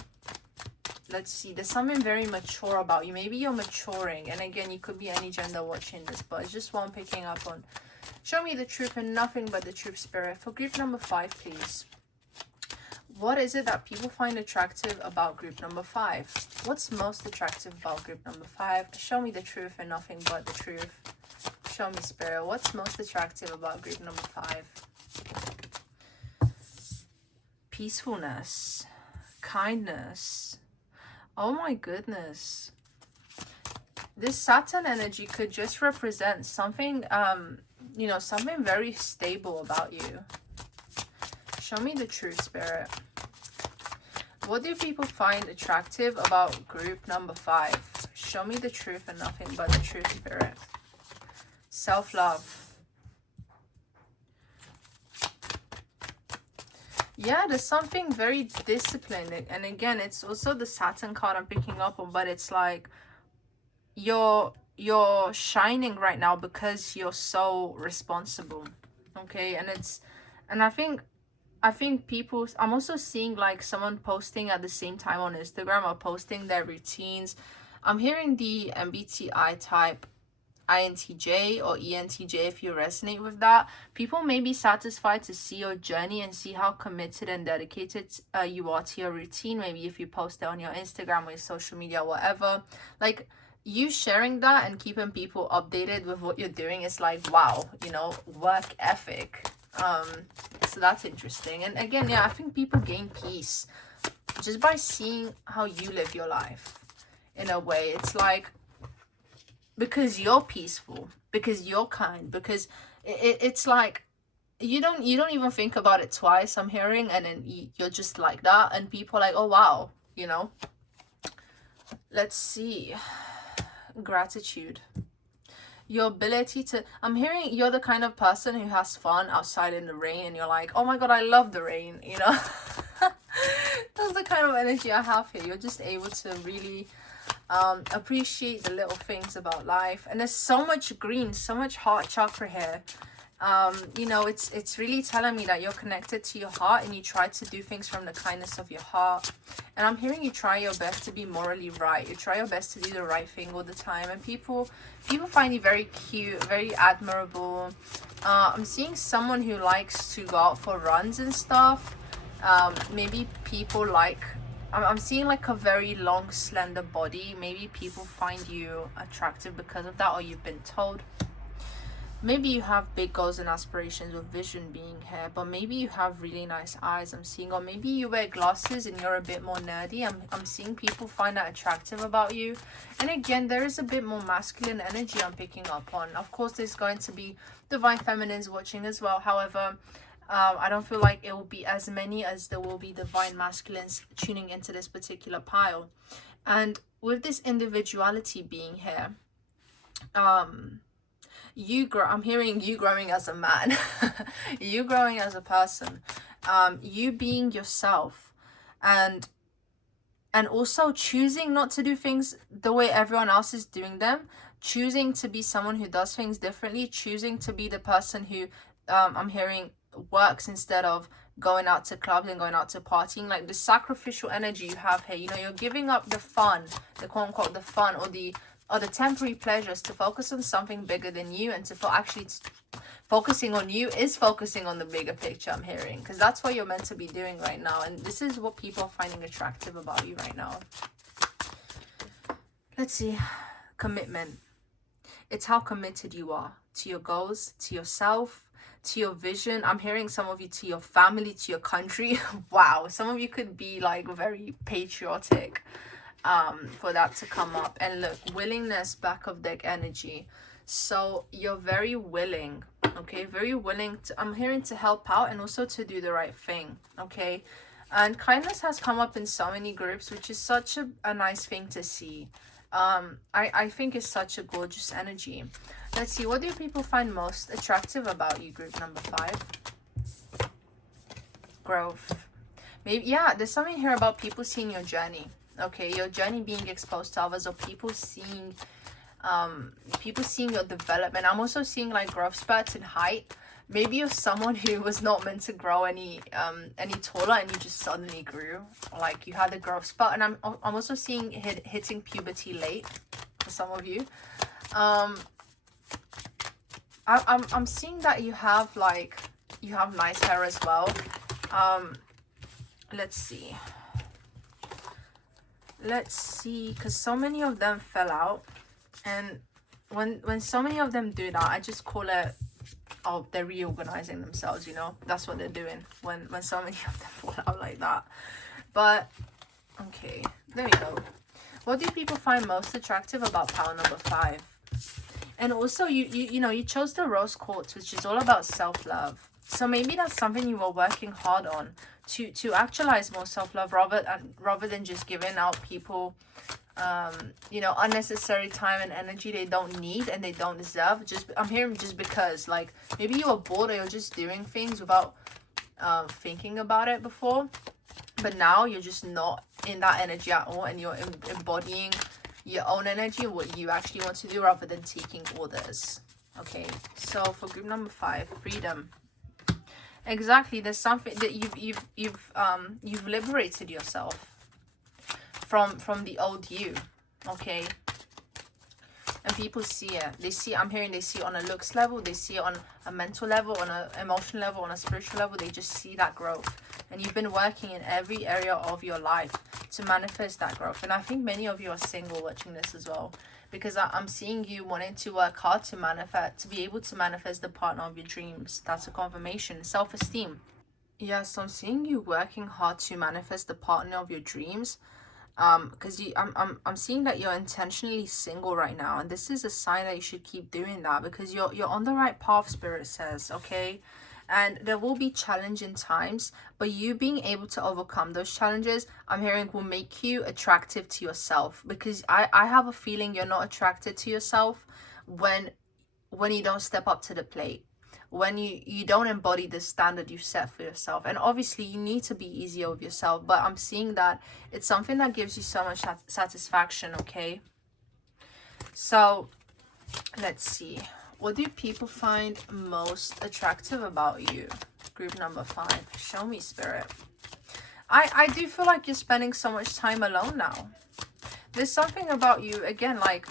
let's see, there's something very mature about you. Maybe you're maturing, and again, you could be any gender watching this, but it's just what I'm picking up on. Show me the truth and nothing but the truth, Spirit. For group number 5, please. What is it that people find attractive about group number 5? What's most attractive about group number 5? Show me the truth and nothing but the truth. Show me, Spirit. What's most attractive about group number 5? Peacefulness. Kindness. Oh my goodness. This Saturn energy could just represent something, you know, something very stable about you. Show me the truth, Spirit. What do people find attractive about group number 5? Show me the truth and nothing but the truth, Spirit. Self-love. Yeah, there's something very disciplined. And again, it's also the Saturn card I'm picking up on, but it's like you're shining right now because you're so responsible. Okay, and I think people, I'm also seeing like someone posting at the same time on Instagram or posting their routines. I'm hearing the MBTI type, INTJ or ENTJ, if you resonate with that. People may be satisfied to see your journey and see how committed and dedicated you are to your routine. Maybe if you post it on your Instagram or your social media, whatever. Like, you sharing that and keeping people updated with what you're doing is like, wow, you know, work ethic. So that's interesting. And again, yeah, I think people gain peace just by seeing how you live your life. In a way, it's like, because you're peaceful, because you're kind, because it's like you don't even think about it twice, I'm hearing, and then you're just like that, and people are like, oh wow, you know. Let's see. Gratitude. Your ability to, I'm hearing you're the kind of person who has fun outside in the rain, and you're like, oh my god, I love the rain, you know. That's the kind of energy I have here. You're just able to really appreciate the little things about life. And there's so much green, so much heart chakra here. You know, it's really telling me that you're connected to your heart and you try to do things from the kindness of your heart. And I'm hearing you try your best to be morally right. You try your best to do the right thing all the time. And people find you very cute, very admirable. I'm seeing someone who likes to go out for runs and stuff. Maybe people like, I'm seeing like a very long, slender body. Maybe people find you attractive because of that, or you've been told. Maybe you have big goals and aspirations with vision being here, but maybe you have really nice eyes, I'm seeing, or maybe you wear glasses and you're a bit more nerdy. I'm seeing people find that attractive about you. And again, there is a bit more masculine energy I'm picking up on. Of course, there's going to be divine feminines watching as well. However, I don't feel like it will be as many as there will be divine masculines tuning into this particular pile. And with this individuality being here, I'm hearing you growing as a man, you growing as a person, you being yourself, and also choosing not to do things the way everyone else is doing them, choosing to be someone who does things differently, choosing to be the person who I'm hearing works instead of going out to clubs and going out to partying. Like the sacrificial energy you have here, you know, you're giving up the fun, the quote unquote the fun, or the temporary pleasures to focus on something bigger than you, and to focusing on you is focusing on the bigger picture, I'm hearing, because that's what you're meant to be doing right now. And this is what people are finding attractive about you right now. Let's see. Commitment. It's how committed you are to your goals, to yourself, to your vision. I'm hearing some of you to your family, to your country. Wow, some of you could be like very patriotic for that to come up. And look, willingness, back of deck energy. So you're very willing, okay, very willing to, I'm hearing, to help out and also to do the right thing, okay. And kindness has come up in so many groups, which is such a nice thing to see. I think it's such a gorgeous energy. Let's see, what do people find most attractive about you, group number 5? Growth. Maybe, yeah, there's something here about people seeing your journey. Okay, your journey being exposed to others, or people seeing people seeing your development. I'm also seeing like growth spurts in height. Maybe you're someone who was not meant to grow any taller, and you just suddenly grew, like you had a growth spurt. And I'm also seeing hitting puberty late for some of you. I'm seeing that you have nice hair as well. Let's see, because so many of them fell out, and when so many of them do that, I just call it, oh, they're reorganizing themselves, you know. That's what they're doing when so many of them fall out like that. But okay, there we go. What do people find most attractive about pile number 5? And also, you know, you chose the rose quartz, which is all about self-love. So maybe that's something you were working hard on to actualize more self-love, rather than just giving out people you know, unnecessary time and energy they don't need and they don't deserve. I'm hearing just because, like, maybe you were bored or you're just doing things without thinking about it before, but now you're just not in that energy at all, and you're embodying your own energy, what you actually want to do, rather than taking orders. Okay, so for group number 5, freedom. Exactly, there's something that you've liberated yourself from the old you. Okay, and people see it. They see, I'm hearing they see it on a looks level, they see it on a mental level, on an emotional level, on a spiritual level. They just see that growth, and you've been working in every area of your life to manifest that growth. And I think many of you are single watching this as well, because I'm seeing you wanting to work hard to manifest, to be able to manifest the partner of your dreams. That's a confirmation. Self-esteem. Yes, I'm seeing you working hard to manifest the partner of your dreams. Because I'm seeing that you're intentionally single right now, and this is a sign that you should keep doing that, because you're on the right path, Spirit says. Okay, and there will be challenging times, but you being able to overcome those challenges, I'm hearing, will make you attractive to yourself, because I have a feeling you're not attracted to yourself when you don't step up to the plate, when you don't embody the standard you've set for yourself. And obviously you need to be easier with yourself, but I'm seeing that it's something that gives you so much satisfaction. Okay, so let's see, what do people find most attractive about you? Group number 5, show me, Spirit. I do feel like you're spending so much time alone now. There's something about you, again, like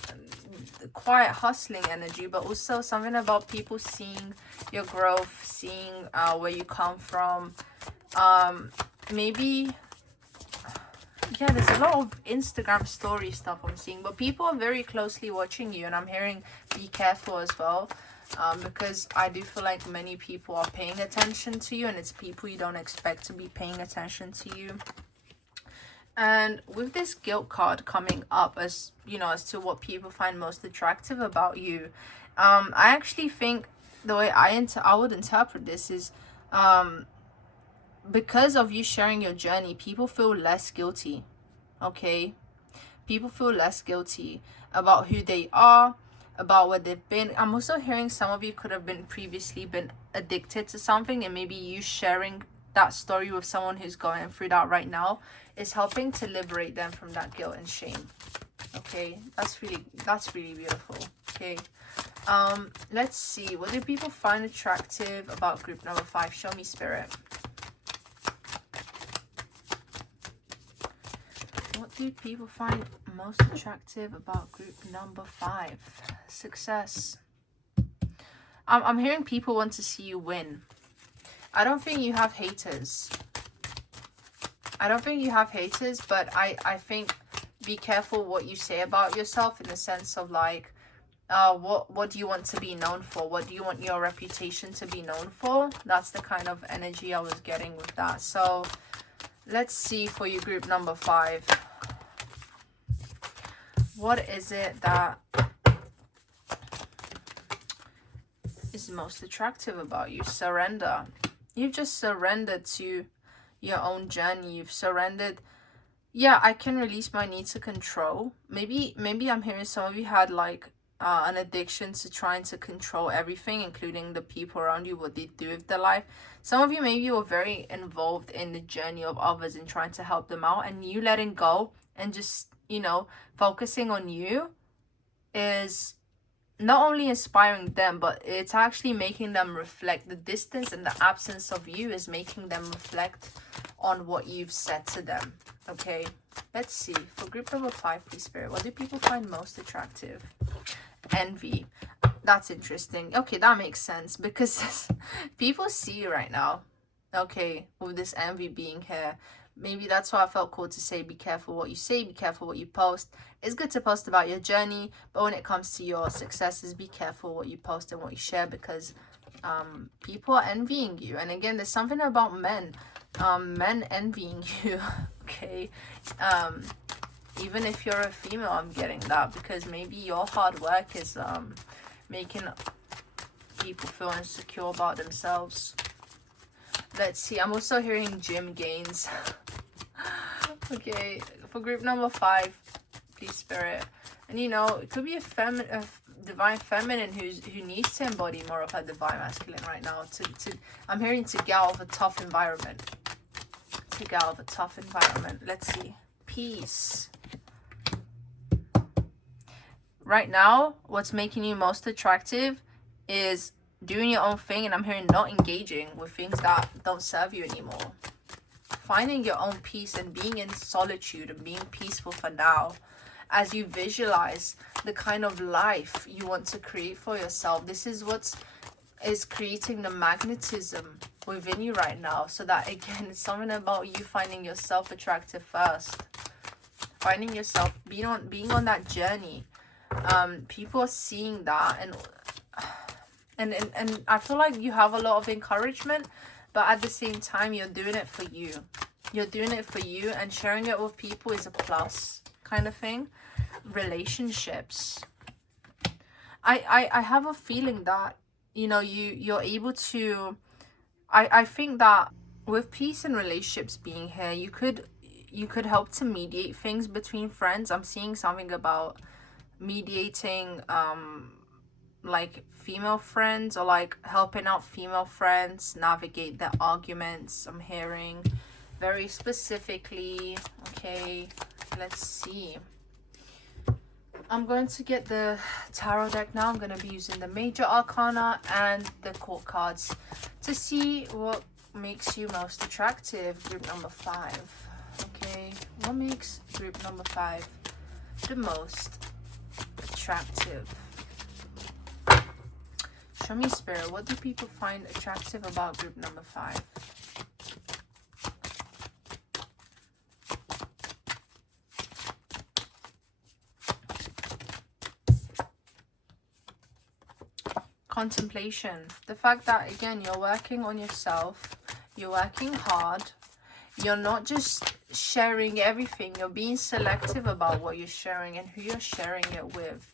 quiet hustling energy, but also something about people seeing your growth, seeing where you come from. Maybe, yeah, there's a lot of Instagram story stuff I'm seeing, but people are very closely watching you, and I'm hearing be careful as well, because I do feel like many people are paying attention to you, and it's people you don't expect to be paying attention to you. And with this guilt card coming up, as you know, as to what people find most attractive about you, I actually think the way I would interpret this is, because of you sharing your journey, people feel less guilty. Okay, people feel less guilty about who they are, about what they've been. I'm also hearing some of you could have previously been addicted to something, and maybe you sharing that story with someone who's going through that right now is helping to liberate them from that guilt and shame. Okay, that's really beautiful. Okay, let's see, what do people find attractive about group number 5? Show me, Spirit. What do people find most attractive about group number 5? Success. I'm hearing people want to see you win. I don't think you have haters. But I think be careful what you say about yourself, in the sense of like, what do you want to be known for? What do you want your reputation to be known for? That's the kind of energy I was getting with that. So let's see for you, group number 5. What is it that is most attractive about you? Surrender. You've just surrendered to your own journey. You've surrendered. Yeah, I can release my need to control. Maybe I'm hearing some of you had like an addiction to trying to control everything, including the people around you, what they do with their life. Some of you maybe were very involved in the journey of others and trying to help them out, and you letting go and just, you know, focusing on you is not only inspiring them, but it's actually making them reflect. The distance and the absence of you is making them reflect on what you've said to them. Okay, let's see. For group number 5, please, Spirit, what do people find most attractive? Envy. That's interesting. Okay, that makes sense, because people see you right now. Okay, with this envy being here. Maybe that's why I felt called to say, be careful what you say, be careful what you post. It's good to post about your journey, but when it comes to your successes, be careful what you post and what you share, because people are envying you. And again, there's something about men envying you. Okay, even if you're a female, I'm getting that, because maybe your hard work is making people feel insecure about themselves. Let's see, I'm also hearing gym gains. Okay, for group number 5, please, Spirit. And you know, it could be a divine feminine who needs to embody more of her divine masculine right now. I'm hearing to get out of a tough environment. To get out of a tough environment. Let's see. Peace. Right now, what's making you most attractive is doing your own thing, and I'm hearing not engaging with things that don't serve you anymore. Finding your own peace and being in solitude and being peaceful for now, as you visualize the kind of life you want to create for yourself. This is what is creating the magnetism within you right now, so that, again, it's something about you finding yourself attractive first, finding yourself, being on that journey. People are seeing that, and I feel like you have a lot of encouragement, but at the same time, you're doing it for you. You're doing it for you, and sharing it with people is a plus kind of thing. Relationships. I have a feeling that, you know, you're able to, I think that with peace and relationships being here, you could help to mediate things between friends. I'm seeing something about mediating like female friends, or like helping out female friends navigate their arguments. I'm hearing very specifically. Okay, let's see. I'm going to get the tarot deck now. I'm going to be using the major arcana and the court cards to see what makes you most attractive. Group number 5. Okay, what makes group number 5 the most attractive? Show me, Spirit, what do people find attractive about group number 5? Contemplation. The fact that, again, you're working on yourself, you're working hard, you're not just sharing everything, you're being selective about what you're sharing and who you're sharing it with.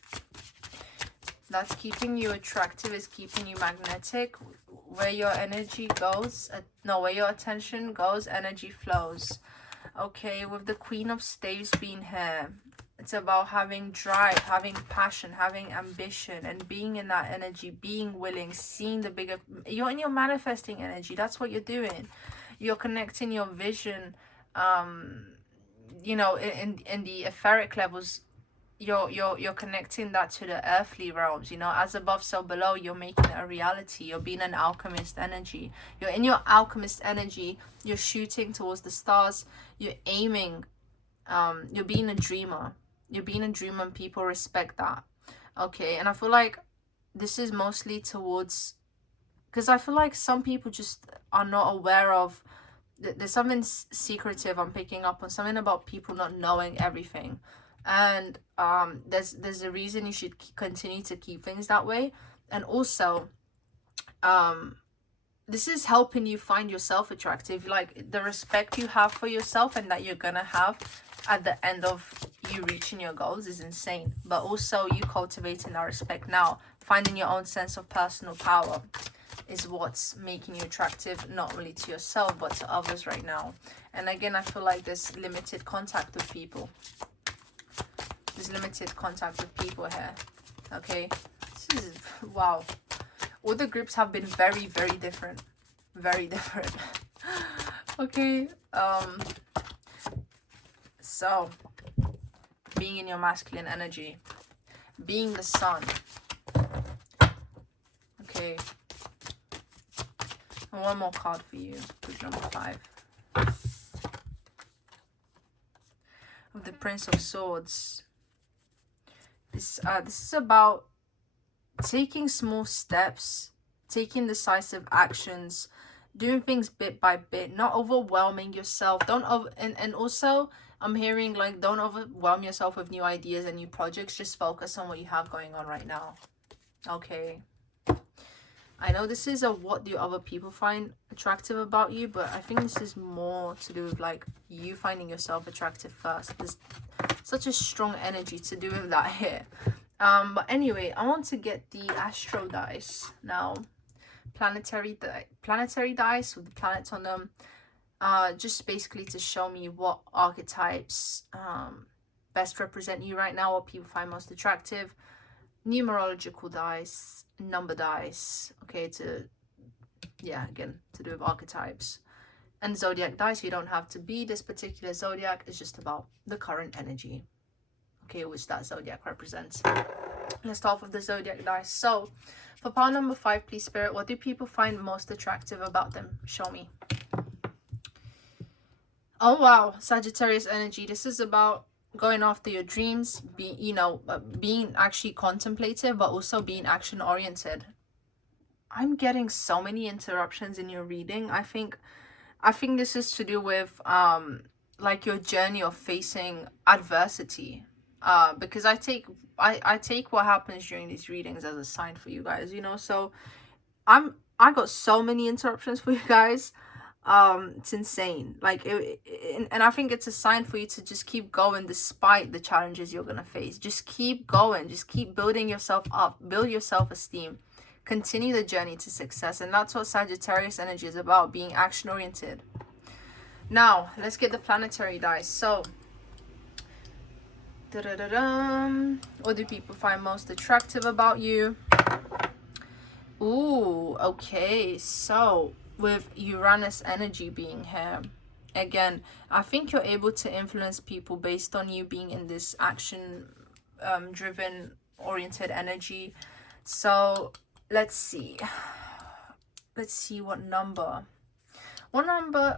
That's keeping you attractive, is keeping you magnetic. Where your energy goes, where your attention goes, energy flows. Okay, with the Queen of Staves being here, it's about having drive, having passion, having ambition, and being in that energy, being willing, seeing the bigger. You're in your manifesting energy. That's what you're doing. You're connecting your vision, you know, in the etheric levels. You're connecting that to the earthly realms, you know, as above so below. You're making it a reality. You're being an alchemist energy. You're in your alchemist energy. You're shooting towards the stars. You're aiming. You're being a dreamer. You're being a dreamer, and people respect that. Okay, and I feel like this is mostly towards, because I feel like some people just are not aware of, there's something secretive I'm picking up on, something about people not knowing everything. And there's a reason you should continue to keep things that way. And also, this is helping you find yourself attractive, like the respect you have for yourself and that you're gonna have at the end of you reaching your goals is insane. But also you cultivating that respect now, finding your own sense of personal power is what's making you attractive, not only to yourself but to others right now. And again, I feel like there's limited contact with people. There's limited contact with people here. Okay, this is, wow. All the groups have been very, very different. Very different. Okay, so being in your masculine energy, being the sun. Okay. And one more card for you, with number 5. Of the Prince of Swords. This is about taking small steps, taking decisive actions, doing things bit by bit, not overwhelming yourself. And also I'm hearing like, don't overwhelm yourself with new ideas and new projects. Just focus on what you have going on right now. Okay. I know this is a what do other people find attractive about you, but I think this is more to do with like you finding yourself attractive first. There's such a strong energy to do with that here. But anyway, I want to get the astro dice now. Planetary dice with the planets on them. Just basically to show me what archetypes best represent you right now, what people find most attractive. Numerological dice, number dice, okay, again, to do with archetypes. And zodiac dice. You don't have to be this particular zodiac, it's just about the current energy, okay, which that zodiac represents. Let's start with the zodiac dice. So for pile number 5, please Spirit, what do people find most attractive about them? Show me. Oh wow, Sagittarius energy. This is about going after your dreams, being actually contemplative, but also being action oriented. I'm getting so many interruptions in your reading. I think this is to do with like your journey of facing adversity, because I take what happens during these readings as a sign for you guys, so I got so many interruptions for you guys. It's insane, like and I think it's a sign for you to just keep going despite the challenges you're gonna face. Just keep going, just keep building yourself up, build your self-esteem, continue the journey to success. And that's what Sagittarius energy is about, being action oriented. Now let's get the planetary dice. So what do people find most attractive about you? Ooh, okay, so with Uranus energy being here, again, I think you're able to influence people based on you being in this action driven oriented energy. So let's see what number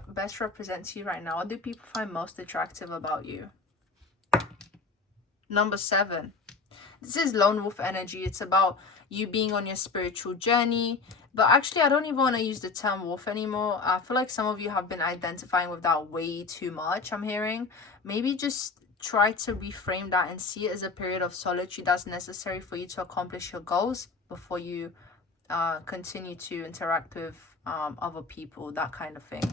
best represents you right now. What do people find most attractive about you? Number 7. This is lone wolf energy. It's about you being on your spiritual journey. But actually, I don't even want to use the term wolf anymore. I feel like some of you have been identifying with that way too much, I'm hearing. Maybe just try to reframe that and see it as a period of solitude that's necessary for you to accomplish your goals before you continue to interact with other people, that kind of thing.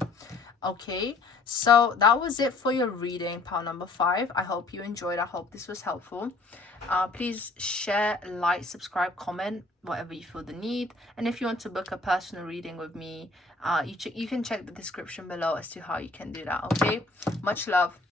Okay, so that was it for your reading, pile number 5. I hope you enjoyed. I hope this was helpful. Please share, like, subscribe, comment, whatever you feel the need. And if you want to book a personal reading with me, you can check the description below as to how you can do that. Okay, much love.